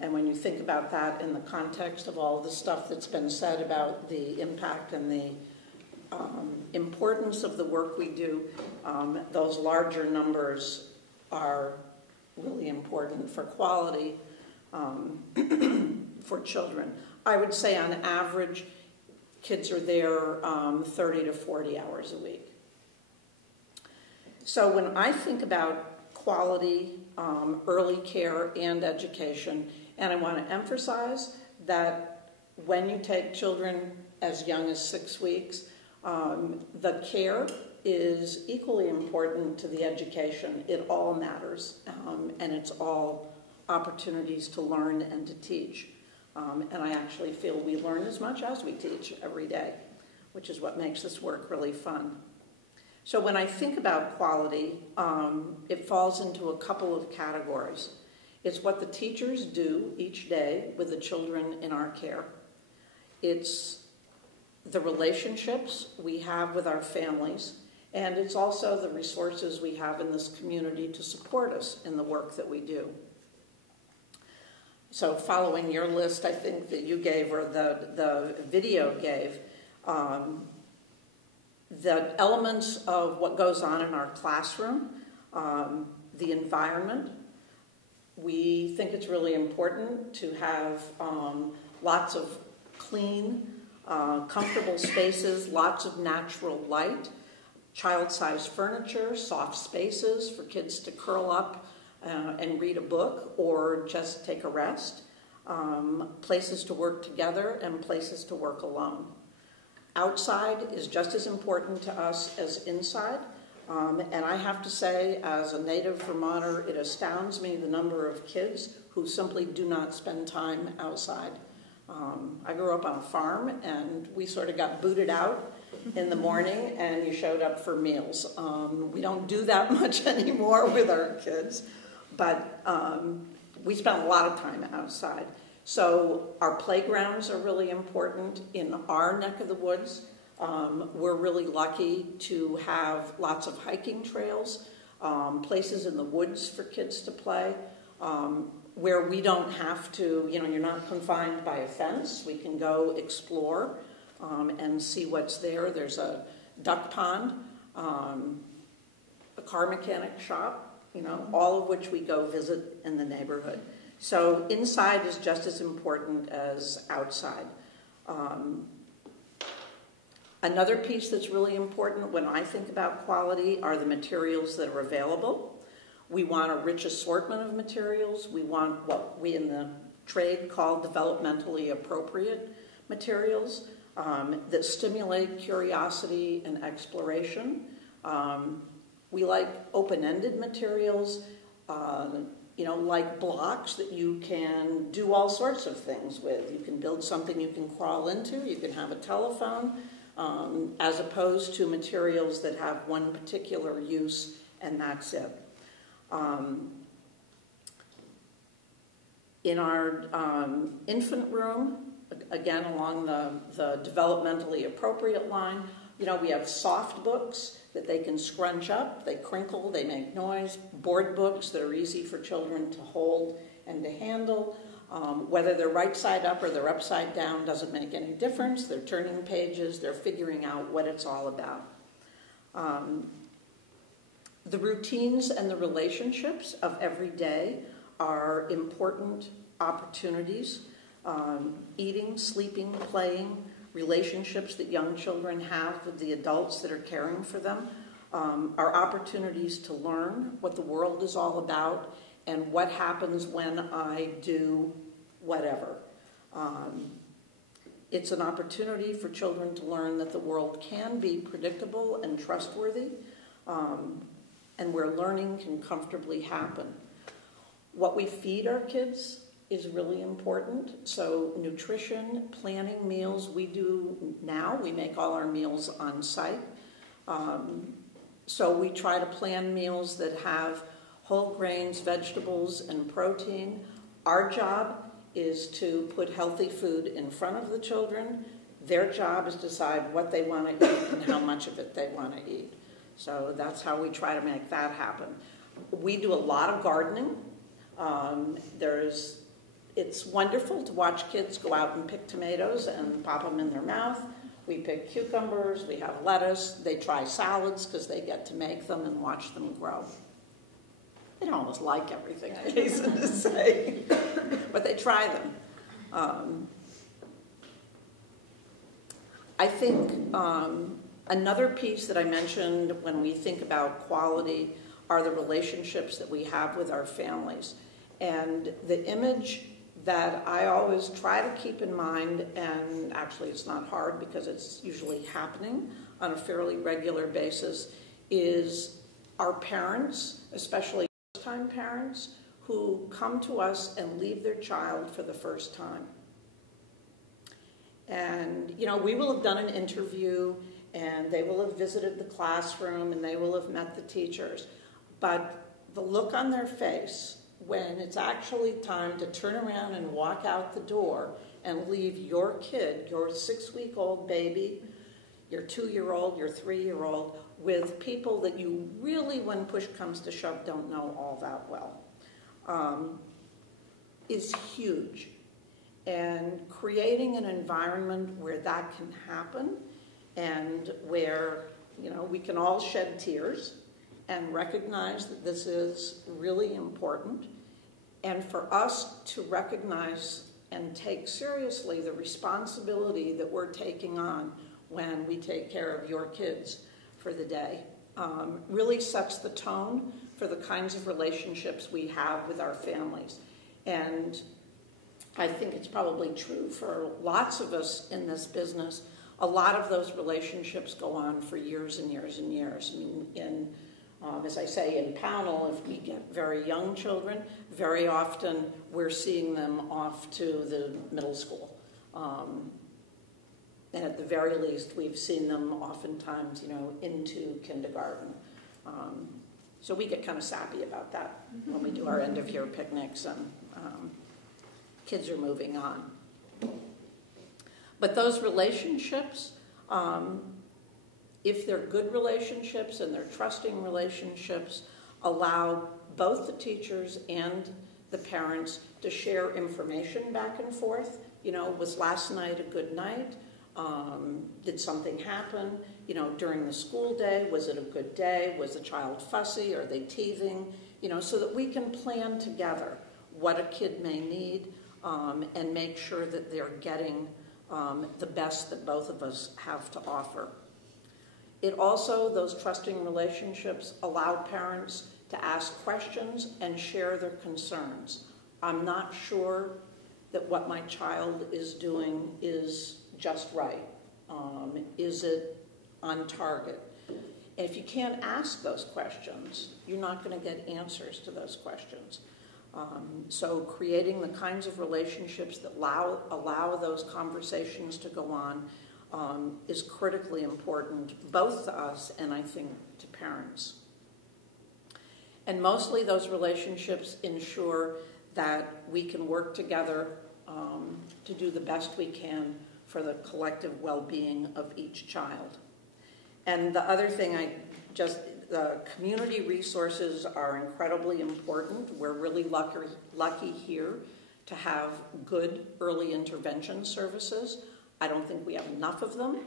And when you think about that in the context of all the stuff that's been said about the impact and the importance of the work we do, those larger numbers are really important for quality for children. I would say on average, kids are there 30 to 40 hours a week. So when I think about quality, early care, and education, and I want to emphasize that when you take children as young as 6 weeks, the care is equally important to the education. It all matters, and it's all opportunities to learn and to teach. And I actually feel we learn as much as we teach every day, which is what makes this work really fun. So when I think about quality, it falls into a couple of categories. It's what the teachers do each day with the children in our care. It's the relationships we have with our families, and it's also the resources we have in this community to support us in the work that we do. So following your list, I think that you gave, or the video gave, the elements of what goes on in our classroom, the environment. We think it's really important to have lots of clean, comfortable spaces, lots of natural light, child-sized furniture, soft spaces for kids to curl up and read a book or just take a rest, places to work together and places to work alone. Outside is just as important to us as inside, and I have to say, as a native Vermonter, it astounds me the number of kids who simply do not spend time outside. I grew up on a farm, and we sort of got booted out in the morning, and you showed up for meals. We don't do that much anymore with our kids, but we spent a lot of time outside. So our playgrounds are really important in our neck of the woods. We're really lucky to have lots of hiking trails, places in the woods for kids to play. where we don't have to, you're not confined by a fence. We can go explore and see what's there. There's a duck pond, a car mechanic shop, all of which we go visit in the neighborhood. So inside is just as important as outside. Another piece that's really important when I think about quality are the materials that are available. We want a rich assortment of materials. We want what we in the trade call developmentally appropriate materials that stimulate curiosity and exploration. We like open-ended materials, like blocks that you can do all sorts of things with. You can build something you can crawl into. You can have a telephone, as opposed to materials that have one particular use and that's it. In our infant room, again along the developmentally appropriate line, we have soft books that they can scrunch up, they crinkle, they make noise, board books that are easy for children to hold and to handle. Whether they're right side up or they're upside down doesn't make any difference. They're turning pages, they're figuring out what it's all about. The routines and the relationships of every day are important opportunities. Eating, sleeping, playing, relationships that young children have with the adults that are caring for them are opportunities to learn what the world is all about and what happens when I do whatever. It's an opportunity for children to learn that the world can be predictable and trustworthy, and where learning can comfortably happen. What we feed our kids is really important. So nutrition, planning meals, we do now. We make all our meals on site. So we try to plan meals that have whole grains, vegetables, and protein. Our job is to put healthy food in front of the children. Their job is to decide what they want to eat and how much of it they want to eat. So that's how we try to make that happen. We do a lot of gardening. It's wonderful to watch kids go out and pick tomatoes and pop them in their mouth. We pick cucumbers, we have lettuce. They try salads because they get to make them and watch them grow. They don't always like everything, I hasten to say, but they try them. I think another piece that I mentioned when we think about quality are the relationships that we have with our families. And the image that I always try to keep in mind, and actually it's not hard because it's usually happening on a fairly regular basis, is our parents, especially first-time parents, who come to us and leave their child for the first time. And, we will have done an interview, and they will have visited the classroom, and they will have met the teachers. But the look on their face when it's actually time to turn around and walk out the door and leave your kid, your 6-week-old baby, your 2-year-old, your 3-year-old, with people that you really, when push comes to shove, don't know all that well, is huge. And creating an environment where that can happen and where, we can all shed tears and recognize that this is really important, and for us to recognize and take seriously the responsibility that we're taking on when we take care of your kids for the day, really sets the tone for the kinds of relationships we have with our families. And I think it's probably true for lots of us in this business. A lot of those relationships go on for years and years and years. I mean, as I say, in Pownell, if we get very young children, very often we're seeing them off to the middle school. And at the very least, we've seen them oftentimes, into kindergarten. So we get kind of sappy about that when we do our end-of-year picnics and kids are moving on. But those relationships, if they're good relationships and they're trusting relationships, allow both the teachers and the parents to share information back and forth. You know, was last night a good night? Did something happen? You know, during the school day, was it a good day? Was the child fussy? Are they teething? You know, so that we can plan together what a kid may need and make sure that they're getting the best that both of us have to offer. It also, those trusting relationships allow parents to ask questions and share their concerns. I'm not sure that what my child is doing is just right. Is it on target? And if you can't ask those questions, you're not going to get answers to those questions. So creating the kinds of relationships that allow those conversations to go on is critically important, both to us and I think to parents. And mostly those relationships ensure that we can work together to do the best we can for the collective well-being of each child. And the other thing, the community resources are incredibly important. We're really lucky here to have good early intervention services. I don't think we have enough of them,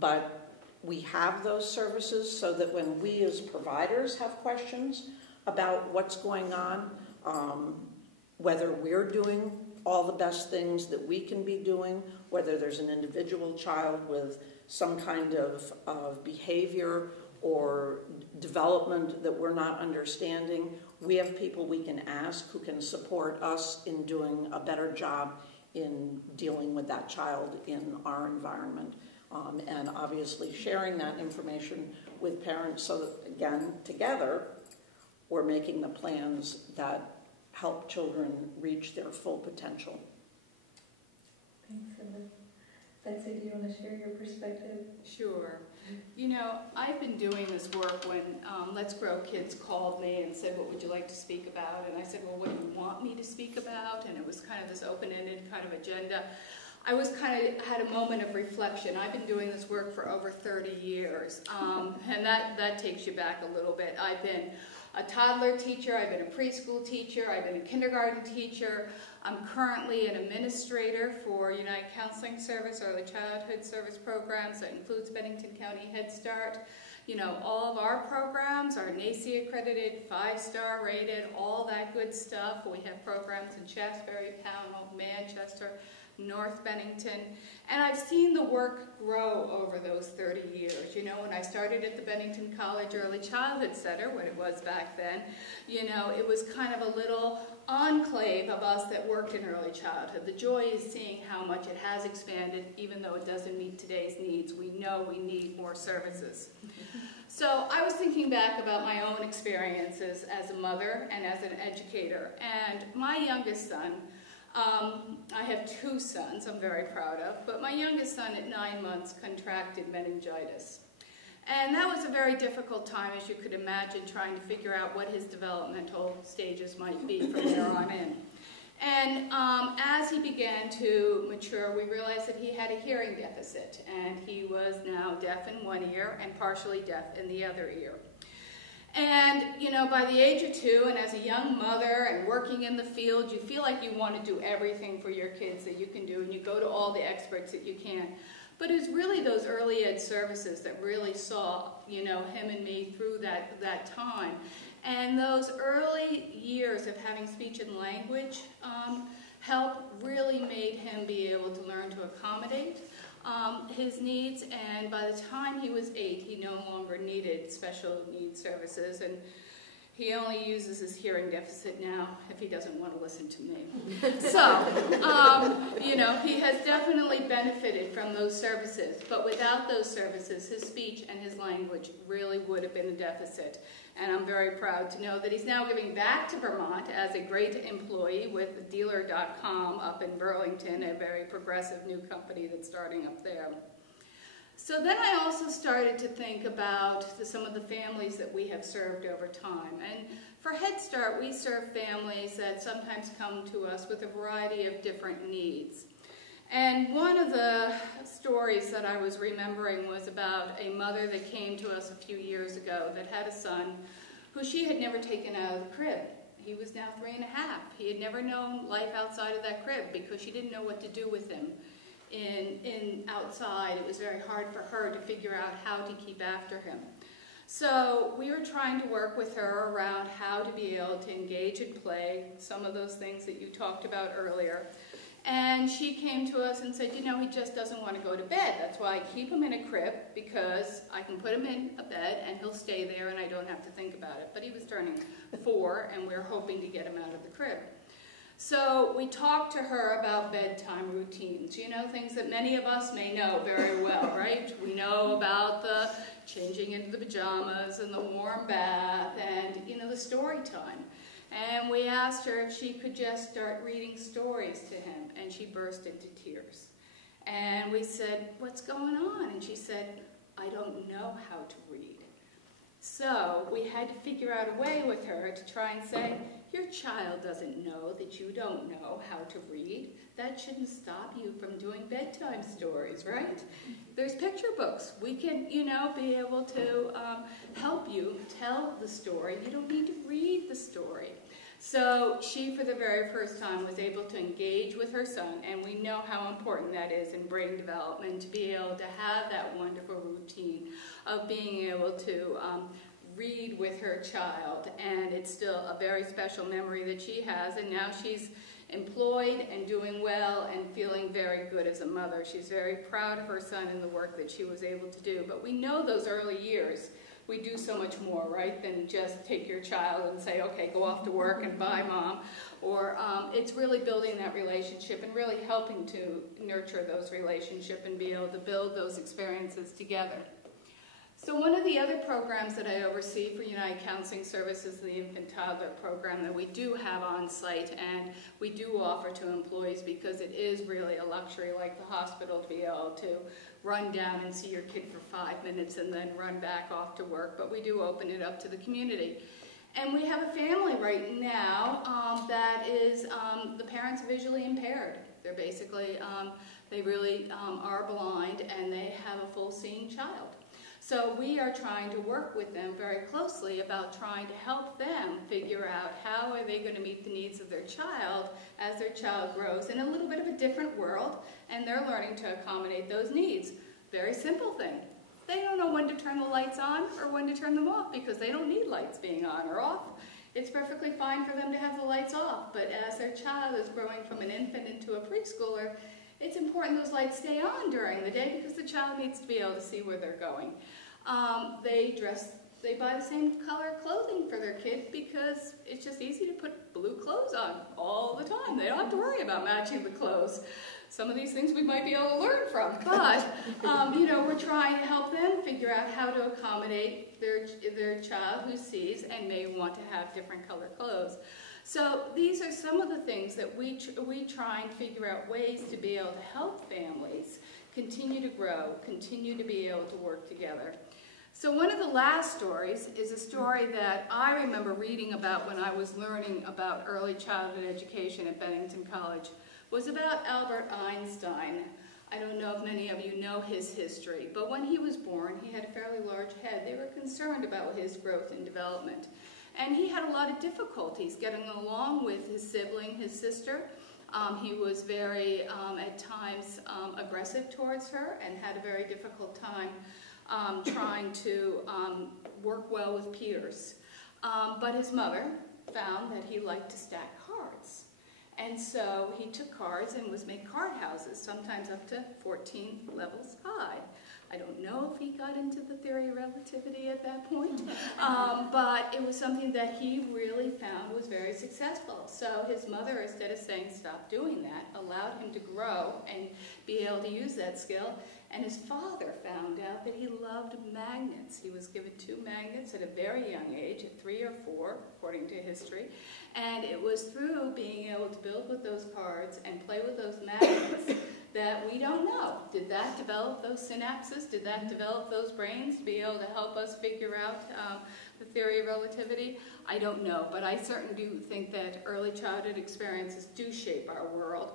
but we have those services so that when we as providers have questions about what's going on, whether we're doing all the best things that we can be doing, whether there's an individual child with some kind of behavior or development that we're not understanding, we have people we can ask who can support us in doing a better job in dealing with that child in our environment. And obviously sharing that information with parents so that, again, together, we're making the plans that help children reach their full potential. Thanks, Cindy. Betsy, do you want to share your perspective? Sure. You know, I've been doing this work when Let's Grow Kids called me and said, what would you like to speak about? And I said, well, what do you want me to speak about? And it was kind of this open-ended kind of agenda. I was had a moment of reflection. I've been doing this work for over 30 years, and that takes you back a little bit. I've been a toddler teacher, I've been a preschool teacher, I've been a kindergarten teacher. I'm currently an administrator for United Counseling Service, Early Childhood Service programs. That includes Bennington County Head Start. You know, all of our programs are NACE accredited, 5-star rated, all that good stuff. We have programs in Shaftesbury, Pownell, Manchester, North Bennington, and I've seen the work grow over those 30 years. You know, when I started at the Bennington College Early Childhood Center, what it was back then, you know, it was kind of a little enclave of us that worked in early childhood. The joy is seeing how much it has expanded, even though it doesn't meet today's needs. We know we need more services. So I was thinking back about my own experiences as a mother and as an educator, and my youngest son, I have 2 sons I'm very proud of, but my youngest son at 9 months contracted meningitis. And that was a very difficult time, as you could imagine, trying to figure out what his developmental stages might be from there on in. And as he began to mature, we realized that he had a hearing deficit, and he was now deaf in one ear and partially deaf in the other ear. And, you know, by the age of 2, and as a young mother and working in the field, you feel like you want to do everything for your kids that you can do, and you go to all the experts that you can. But it was really those early ed services that really saw, you know, him and me through that time. And those early years of having speech and language help really made him be able to learn to accommodate his needs, and by the time he was 8, he no longer needed special needs services, and he only uses his hearing deficit now if he doesn't want to listen to me. So, you know, he has definitely benefited from those services, but without those services, his speech and his language really would have been a deficit. And I'm very proud to know that he's now giving back to Vermont as a great employee with Dealer.com up in Burlington, a very progressive new company that's starting up there. So then I also started to think about some of the families that we have served over time. And for Head Start, we serve families that sometimes come to us with a variety of different needs. And one of the stories that I was remembering was about a mother that came to us a few years ago that had a son who she had never taken out of the crib. He was now 3.5. He had never known life outside of that crib because she didn't know what to do with him. In outside, it was very hard for her to figure out how to keep after him. So we were trying to work with her around how to be able to engage in play, some of those things that you talked about earlier. And she came to us and said, you know, he just doesn't want to go to bed. That's why I keep him in a crib, because I can put him in a bed and he'll stay there and I don't have to think about it. But he was turning 4 and we were hoping to get him out of the crib. So we talked to her about bedtime routines, you know, things that many of us may know very well, right? We know about the changing into the pajamas and the warm bath and, you know, the story time. And we asked her if she could just start reading stories to him, and she burst into tears. And we said, what's going on? And she said, I don't know how to read. So we had to figure out a way with her to try and say, your child doesn't know that you don't know how to read. That shouldn't stop you from doing bedtime stories, right? There's picture books. We can, you know, be able to help you tell the story. You don't need to read the story. So she, for the very first time, was able to engage with her son, and we know how important that is in brain development, to be able to have that wonderful routine of being able to read with her child. And it's still a very special memory that she has, and now she's employed and doing well and feeling very good as a mother. She's very proud of her son and the work that she was able to do. But we know those early years, we do so much more, right, than just take your child and say, okay, go off to work and bye, Mom. Or it's really building that relationship and really helping to nurture those relationships and be able to build those experiences together. So one of the other programs that I oversee for United Counseling Services is the infant toddler program that we do have on site, and we do offer to employees because it is really a luxury, like the hospital, to be able to run down and see your kid for 5 minutes and then run back off to work. But we do open it up to the community. And we have a family right now that is, the parents are visually impaired. They're basically, they really are blind, and they have a full seeing child. So we are trying to work with them very closely about trying to help them figure out how are they going to meet the needs of their child as their child grows in a little bit of a different world, and they're learning to accommodate those needs. Very simple thing. They don't know when to turn the lights on or when to turn them off because they don't need lights being on or off. It's perfectly fine for them to have the lights off, but as their child is growing from an infant into a preschooler, it's important those lights stay on during the day because the child needs to be able to see where they're going. They buy the same color clothing for their kid because it's just easy to put blue clothes on all the time. They don't have to worry about matching the clothes. Some of these things we might be able to learn from, but you know, we're trying to help them figure out how to accommodate their child who sees and may want to have different color clothes. So these are some of the things that we try and figure out ways to be able to help families continue to grow, continue to be able to work together. So one of the last stories is a story that I remember reading about when I was learning about early childhood education at Bennington College. It was about Albert Einstein. I don't know if many of you know his history, but when he was born, he had a fairly large head. They were concerned about his growth and development. And he had a lot of difficulties getting along with his sibling, his sister. He was very, at times, aggressive towards her and had a very difficult time trying to work well with peers. But his mother found that he liked to stack cards. And so he took cards and was made card houses, sometimes up to 14 levels high. I don't know if he got into the theory of relativity at that point, but it was something that he really found was very successful. So his mother, instead of saying stop doing that, allowed him to grow and be able to use that skill. And his father found out that he loved magnets. He was given 2 magnets at a very young age, at 3 or 4, according to history. And it was through being able to build with those cards and play with those magnets that we don't know. Did that develop those synapses? Did that develop those brains to be able to help us figure out the theory of relativity? I don't know, but I certainly do think that early childhood experiences do shape our world.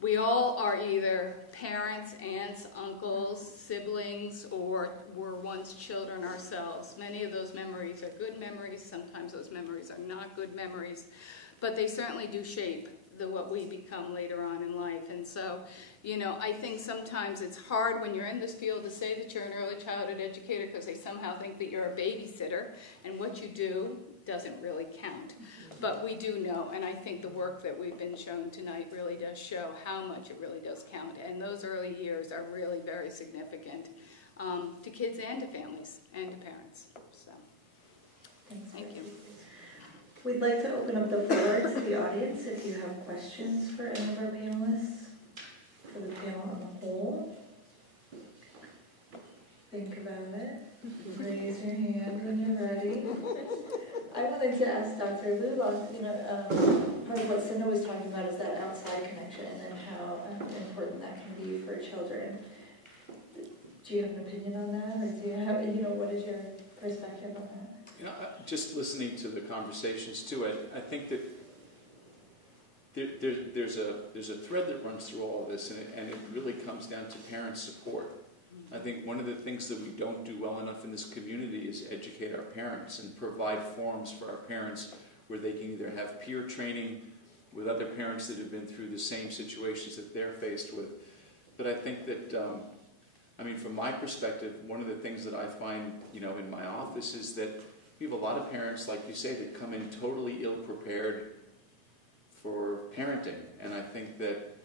We all are either parents, aunts, uncles, siblings, or were once children ourselves. Many of those memories are good memories. Sometimes those memories are not good memories. But they certainly do shape what we become later on in life. And so, you know, I think sometimes it's hard when you're in this field to say that you're an early childhood educator because they somehow think that you're a babysitter and what you do doesn't really count. But we do know, and I think the work that we've been shown tonight really does show how much it really does count. And those early years are really very significant to kids and to families and to parents. So, thank you. We'd like to open up the floor to the audience if you have questions for any of our panelists, for the panel on the whole. Think about it. Raise your hand when you're ready. I wanted to ask Dr. Luloff, you know, part of what Cinda was talking about is that outside connection and how important that can be for children. Do you have an opinion on that, or do you have, you know, what is your perspective on that? You know, just listening to the conversations too, I think that there's a thread that runs through all of this, and it really comes down to parent support. I think one of the things that we don't do well enough in this community is educate our parents and provide forums for our parents where they can either have peer training with other parents that have been through the same situations that they're faced with. But I think that, I mean, from my perspective, one of the things that I find, you know, in my office is that we have a lot of parents, like you say, that come in totally ill-prepared for parenting. And I think that,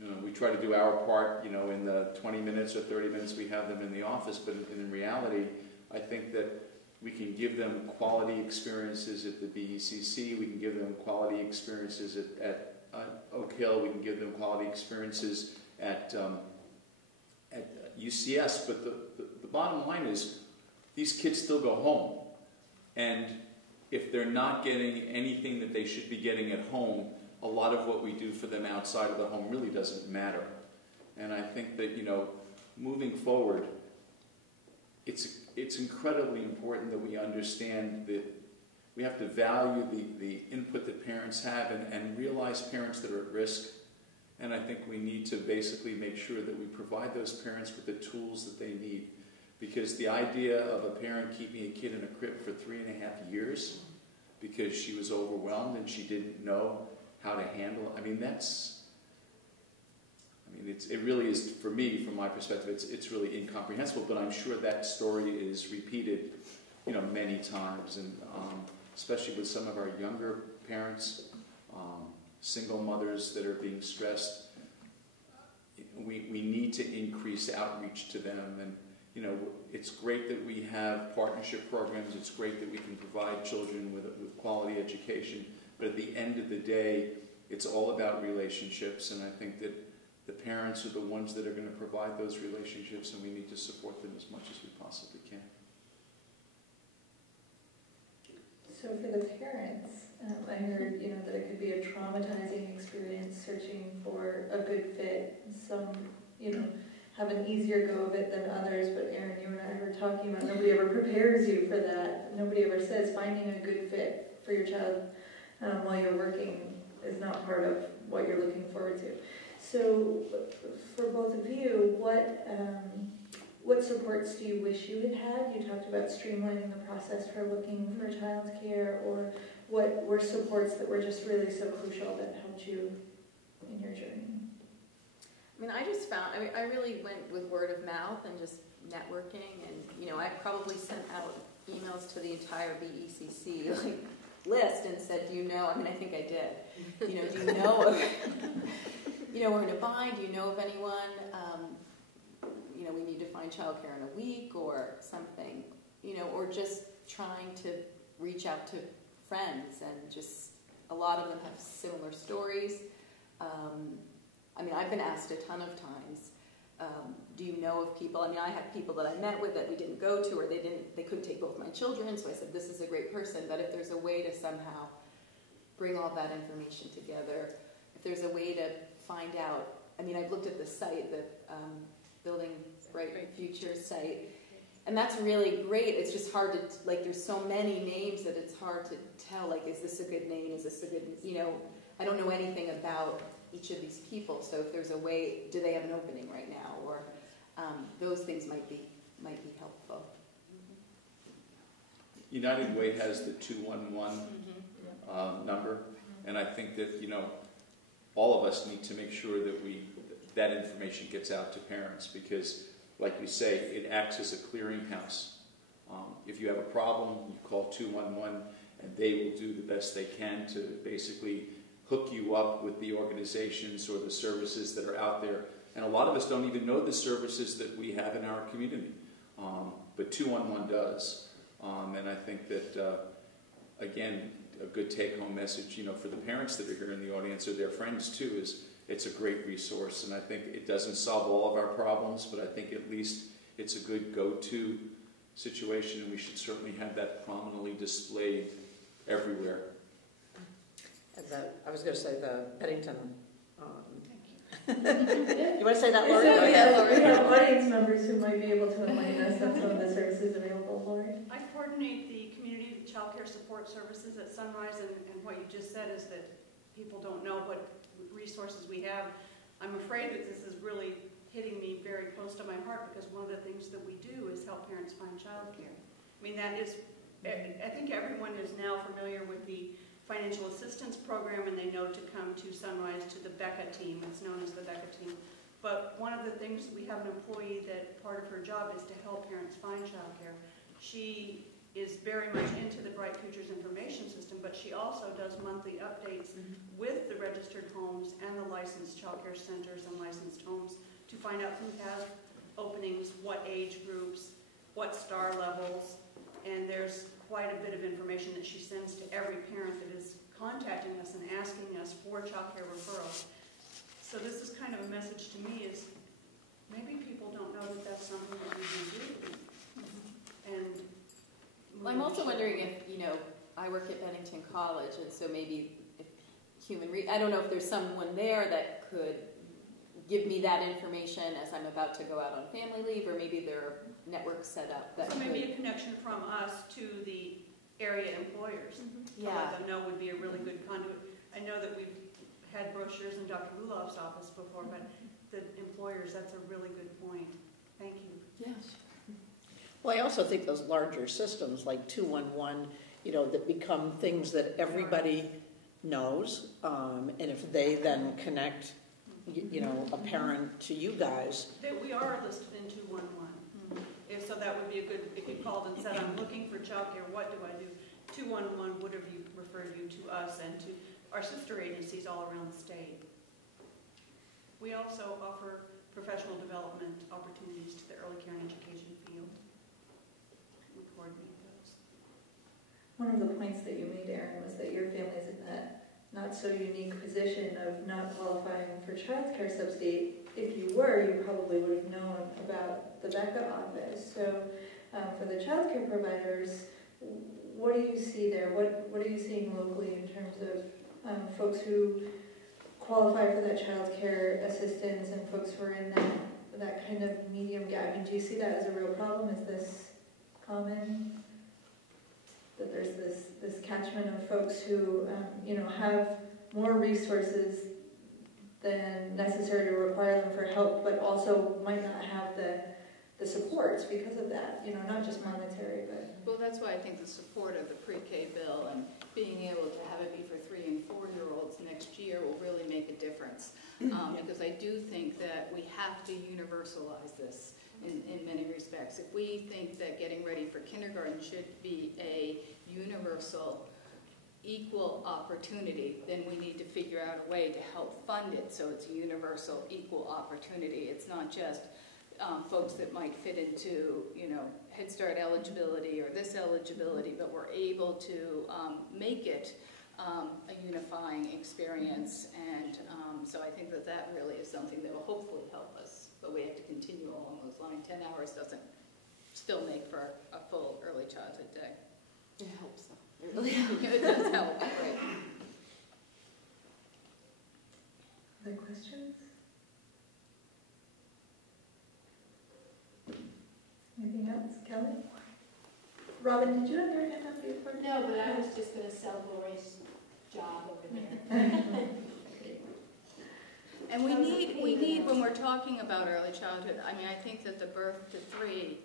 you know, we try to do our part, you know, in the 20 minutes or 30 minutes we have them in the office, but in reality, I think that we can give them quality experiences at the BECC, we can give them quality experiences at Oak Hill, we can give them quality experiences at UCS, but the bottom line is these kids still go home. And if they're not getting anything that they should be getting at home, a lot of what we do for them outside of the home really doesn't matter. And I think that, you know, moving forward, it's incredibly important that we understand that we have to value the input that parents have and realize parents that are at risk. And I think we need to basically make sure that we provide those parents with the tools that they need. Because the idea of a parent keeping a kid in a crib for 3.5 years because she was overwhelmed and she didn't know how to handle, I mean, it really is, for me, from my perspective, it's really incomprehensible, but I'm sure that story is repeated, you know, many times, and especially with some of our younger parents, single mothers that are being stressed. We need to increase outreach to them, and, you know, it's great that we have partnership programs, it's great that we can provide children with quality education, but at the end of the day, it's all about relationships, and I think that the parents are the ones that are going to provide those relationships, and we need to support them as much as we possibly can. So for the parents, I heard, you know, that it could be a traumatizing experience searching for a good fit. Some, you know, have an easier go of it than others, but Erin, you and I were talking about nobody ever prepares you for that. Nobody ever says finding a good fit for your child while you're working is not part of what you're looking forward to. So for both of you, what supports do you wish you had had? You talked about streamlining the process for looking for child care, or what were supports that were just really so crucial that helped you in your journey? I mean, I really went with word of mouth and just networking, and, you know, I probably sent out emails to the entire BECC, like, list and said, do you know, I mean, I think I did, you know, do you know of, you know, we're in a bind, do you know of anyone, you know, we need to find childcare in a week or something, you know, or just trying to reach out to friends, and just, a lot of them have similar stories. I mean, I've been asked a ton of times, do you know of people? I mean, I have people that I met with that we didn't go to, or they couldn't take both my children, so I said, this is a great person, but if there's a way to somehow bring all that information together, if there's a way to find out, I mean, I've looked at the site, the Building Bright Future site, and that's really great. It's just hard to, like, there's so many names that it's hard to tell, like, is this a good name? Is this a good, you know, I don't know anything about each of these people. So if there's a way, do they have an opening right now, or those things might be helpful. United Way has the 211 number, and I think that all of us need to make sure that that information gets out to parents, because, like you say, it acts as a clearinghouse. If you have a problem, you call 211, and they will do the best they can to basically hook you up with the organizations or the services that are out there. And a lot of us don't even know the services that we have in our community, but 211 does. And I think that, again, a good take-home message, for the parents that are here in the audience or their friends too, is it's a great resource. And I think it doesn't solve all of our problems, but I think at least it's a good go-to situation, and we should certainly have that prominently displayed everywhere. I was going to say the Bennington. You want to say that, Lori? We have audience members who might be able to enlighten us on some of the services available, Lori. I coordinate the community child care support services at Sunrise, and what you just said is that people don't know what resources we have. I'm afraid that this is really hitting me very close to my heart, because one of the things that we do is help parents find child care. I mean, that is, I think everyone is now familiar with the financial assistance program, and they know to come to Sunrise to the BECA team. It's known as the BECA team. But one of the things, we have an employee that part of her job is to help parents find child care. She is very much into the Bright Futures information system, but she also does monthly updates with the registered homes and the licensed child care centers and licensed homes to find out who has openings, what age groups, what star levels, and there's quite a bit of information that she sends to every parent that is contacting us and asking us for child care referrals. So this is kind of a message to me, is maybe people don't know that that's something that we can do. And well, I'm also wondering if, I work at Bennington College, and so maybe if I don't know if there's someone there that could give me that information as I'm about to go out on family leave, or maybe there are networks set up that so maybe a connection from us to the area employers to let them know would be a really good conduit. I know that we've had brochures in Dr. Ruloff's office before, but the employers, that's a really good point. Thank you. Yes. Well, I also think those larger systems like 211, that become things that everybody knows, and if they then connect, a parent to you guys. That we are listed in 211. If so, that would be a good, if you called and said, I'm looking for child care, what do I do? 211 would have referred you to us and to our sister agencies all around the state. We also offer professional development opportunities to the early care and education field. We coordinate those. One of the points that you made, Erin, was that your family is in that not so unique position of not qualifying for child care subsidy. If you were, you probably would have known about the BECA office. So for the child care providers, what do you see there? What are you seeing locally in terms of folks who qualify for that child care assistance and folks who are in that kind of medium gap? I mean, do you see that as a real problem? Is this common? That there's this catchment of folks who, have more resources than necessary to require them for help, but also might not have the supports because of that, not just monetary, but... Well, that's why I think the support of the pre-K bill and being able to have it be for 3- and 4-year-olds next year will really make a difference. Because I do think that we have to universalize this in many respects. If we think that getting ready for kindergarten should be a universal, equal opportunity, then we need to figure out a way to help fund it so it's a universal, equal opportunity. It's not just folks that might fit into, Head Start eligibility or this eligibility, but we're able to make it a unifying experience. And so I think that really is something that will hopefully help us. But we have to continue along those lines. 10 hours doesn't still make for a full early childhood day. It helps, though. It really helps. It does help, right. Other questions? Anything else? Kelly? Robin, did you have your hand up before? No, but I was just going to sell Lori's job over there. And we need, when we're talking about early childhood, I mean, I think that the birth to 3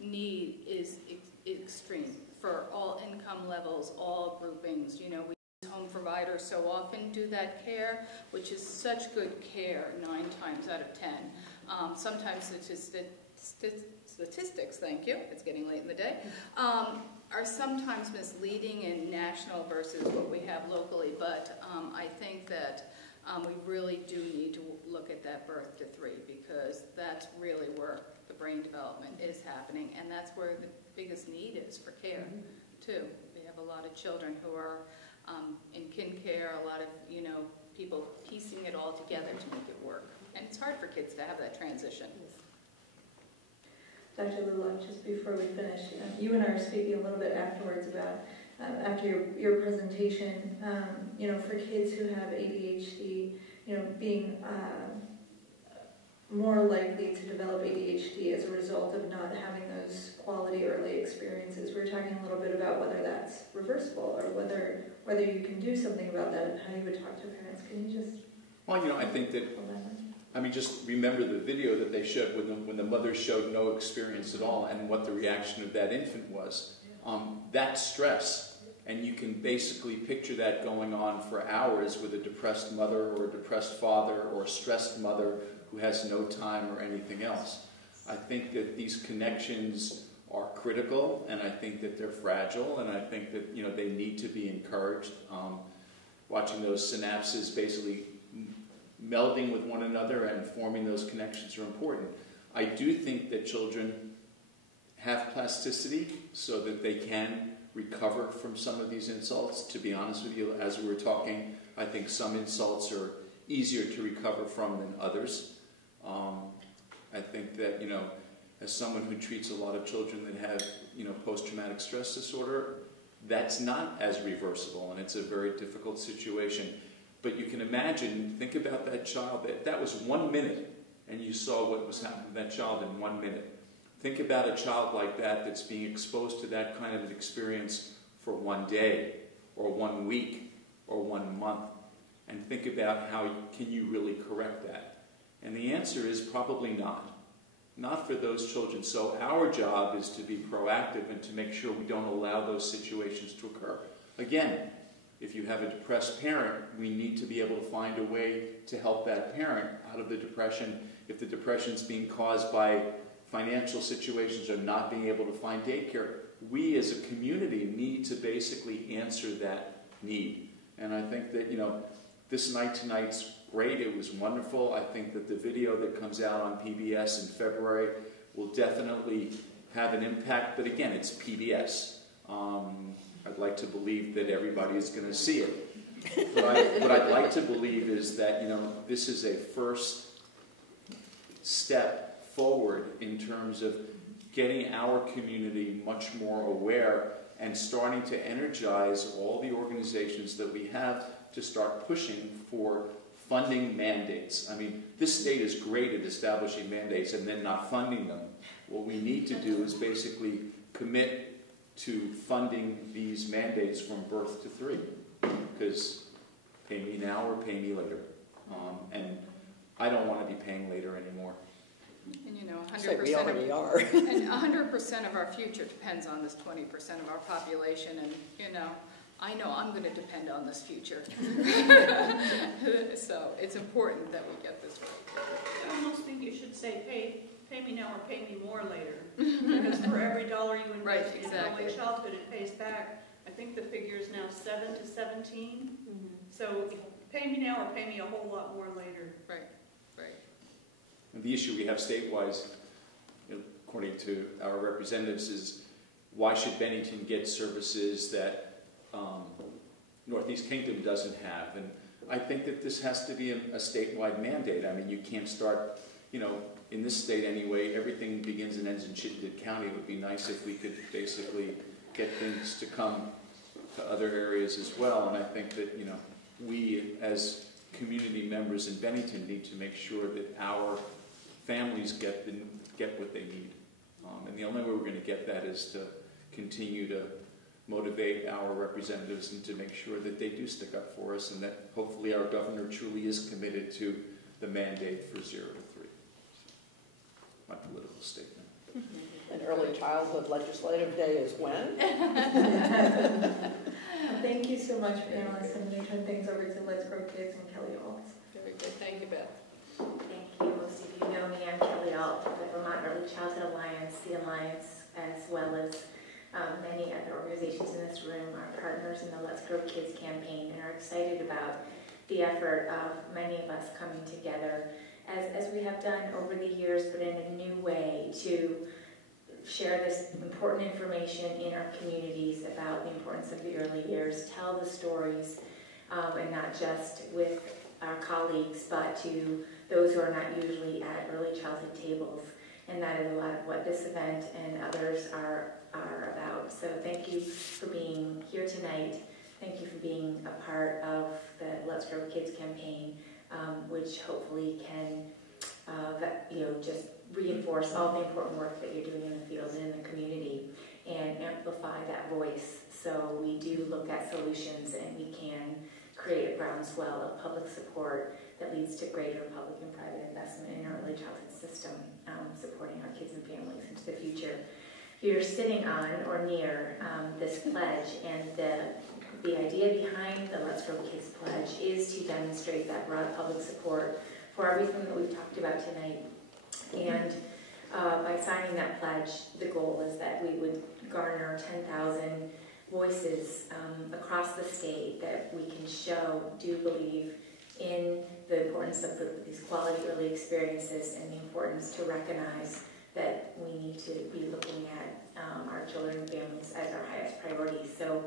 need is extreme for all income levels, all groupings. You know, we home providers so often do that care, which is such good care 9 times out of 10. Sometimes statistics, thank you, it's getting late in the day, are sometimes misleading in national versus what we have locally, but I think that we really do need to look at that birth to 3 because that's really where the brain development is happening, and that's where the biggest need is for care, too. We have a lot of children who are in kin care, a lot of, you know, people piecing it all together to make it work. And it's hard for kids to have that transition. Dr. Lulak, just before we finish, you and I were speaking a little bit afterwards about, after your presentation, you know, for kids who have ADHD, you know, being more likely to develop ADHD as a result of not having those quality early experiences. We were talking a little bit about whether that's reversible or whether you can do something about that and how you would talk to parents. Can you just... Well, you know, I think that, I mean, just remember the video that they showed when the mother showed no experience at all and what the reaction of that infant was. That's stress. And you can basically picture that going on for hours with a depressed mother or a depressed father or a stressed mother who has no time or anything else. I think that these connections are critical, and I think that they're fragile, and I think that, you know, they need to be encouraged. Watching those synapses basically melding with one another and forming those connections are important. I do think that children have plasticity so that they can recover from some of these insults. To be honest with you, as we were talking, I think some insults are easier to recover from than others. I think that, you know, as someone who treats a lot of children that have, you know, post-traumatic stress disorder, that's not as reversible, and it's a very difficult situation. But you can imagine, think about that child, that was 1 minute, and you saw what was happening to that child in 1 minute. Think about a child like that that's being exposed to that kind of an experience for 1 day, or 1 week, or 1 month. And think about how can you really correct that. And the answer is probably not. Not for those children. So our job is to be proactive and to make sure we don't allow those situations to occur. Again, if you have a depressed parent, we need to be able to find a way to help that parent out of the depression. If the depression is being caused by financial situations or not being able to find daycare, we as a community need to basically answer that need. And I think that, you know, this Night Tonight's great. It was wonderful. I think that the video that comes out on PBS in February will definitely have an impact. But again, it's PBS. I'd like to believe that everybody is going to see it. What I'd like to believe is that, you know, this is a first step forward in terms of getting our community much more aware and starting to energize all the organizations that we have to start pushing for funding mandates. I mean, this state is great at establishing mandates and then not funding them. What we need to do is basically commit to funding these mandates from birth to 3. Because pay me now or pay me later. And I don't want to be paying later anymore. And you know, 100% we already are. And 100% of our future depends on this 20% of our population, and you know I'm going to depend on this future. So it's important that we get this right. I almost think you should say pay me now or pay me more later. Because for every dollar you invest in early childhood, it pays back. I think the figure is now 7 to 17. So pay me now or pay me a whole lot more later. Right. And the issue we have statewide, according to our representatives, is why should Bennington get services that Northeast Kingdom doesn't have? And I think that this has to be a statewide mandate. I mean, you can't start, you know, in this state anyway, everything begins and ends in Chittenden County. It would be nice if we could basically get things to come to other areas as well. And I think that, you know, we as community members in Bennington need to make sure that our families get what they need. And the only way we're going to get that is to continue to motivate our representatives and to make sure that they do stick up for us, and that hopefully our governor truly is committed to the mandate for 0 to 3. My political statement. And early childhood legislative day is when? Thank you so much, panelists. I'm going to turn things over to Let's Grow Kids and Kelly Alt. Very good, thank you, Beth. Thank you. Most of you know me. I'm Kelly Alt of the Vermont Early Childhood Alliance. The Alliance, as well as many other organizations in this room, are partners in the Let's Grow Kids campaign and are excited about the effort of many of us coming together as we have done over the years, but in a new way, to share this important information in our communities about the importance of the early years, tell the stories, and not just with our colleagues, but to those who are not usually at early childhood tables. And that is a lot of what this event and others are about. So thank you for being here tonight. Thank you for being a part of the Let's Grow Kids campaign, which hopefully can just reinforce all the important work that you're doing in the field and in the community and amplify that voice. So we do look at solutions and we can create a groundswell of public support that leads to greater public and private investment in our early childhood system, supporting our kids and families into the future. You're sitting on or near this pledge, and the idea behind the Let's Grow Kids pledge is to demonstrate that broad public support for everything that we've talked about tonight. And by signing that pledge, the goal is that we would garner 10,000 voices across the state that we can do believe in the importance of these quality early experiences and the importance to recognize that we need to be looking at our children and families as our highest priority. So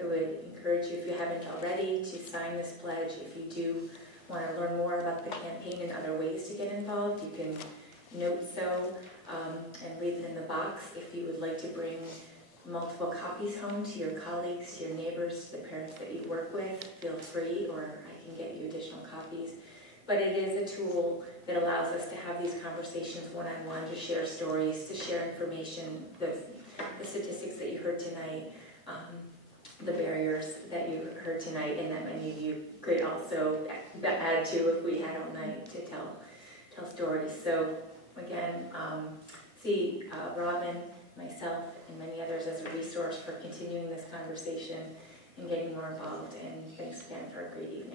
I would encourage you, if you haven't already, to sign this pledge. If you do want to learn more about the campaign and other ways to get involved, you can note so and leave it in the box. If you would like to bring multiple copies home to your colleagues, to your neighbors, to the parents that you work with, feel free, or I can get you additional copies. But it is a tool that allows us to have these conversations one-on-one, to share stories, to share information, the statistics that you heard tonight, the barriers that you heard tonight, and that many of you could also add to if we had all night to tell stories. So again, see Robin, myself, and many others as a resource for continuing this conversation and getting more involved. And thanks again for a great evening.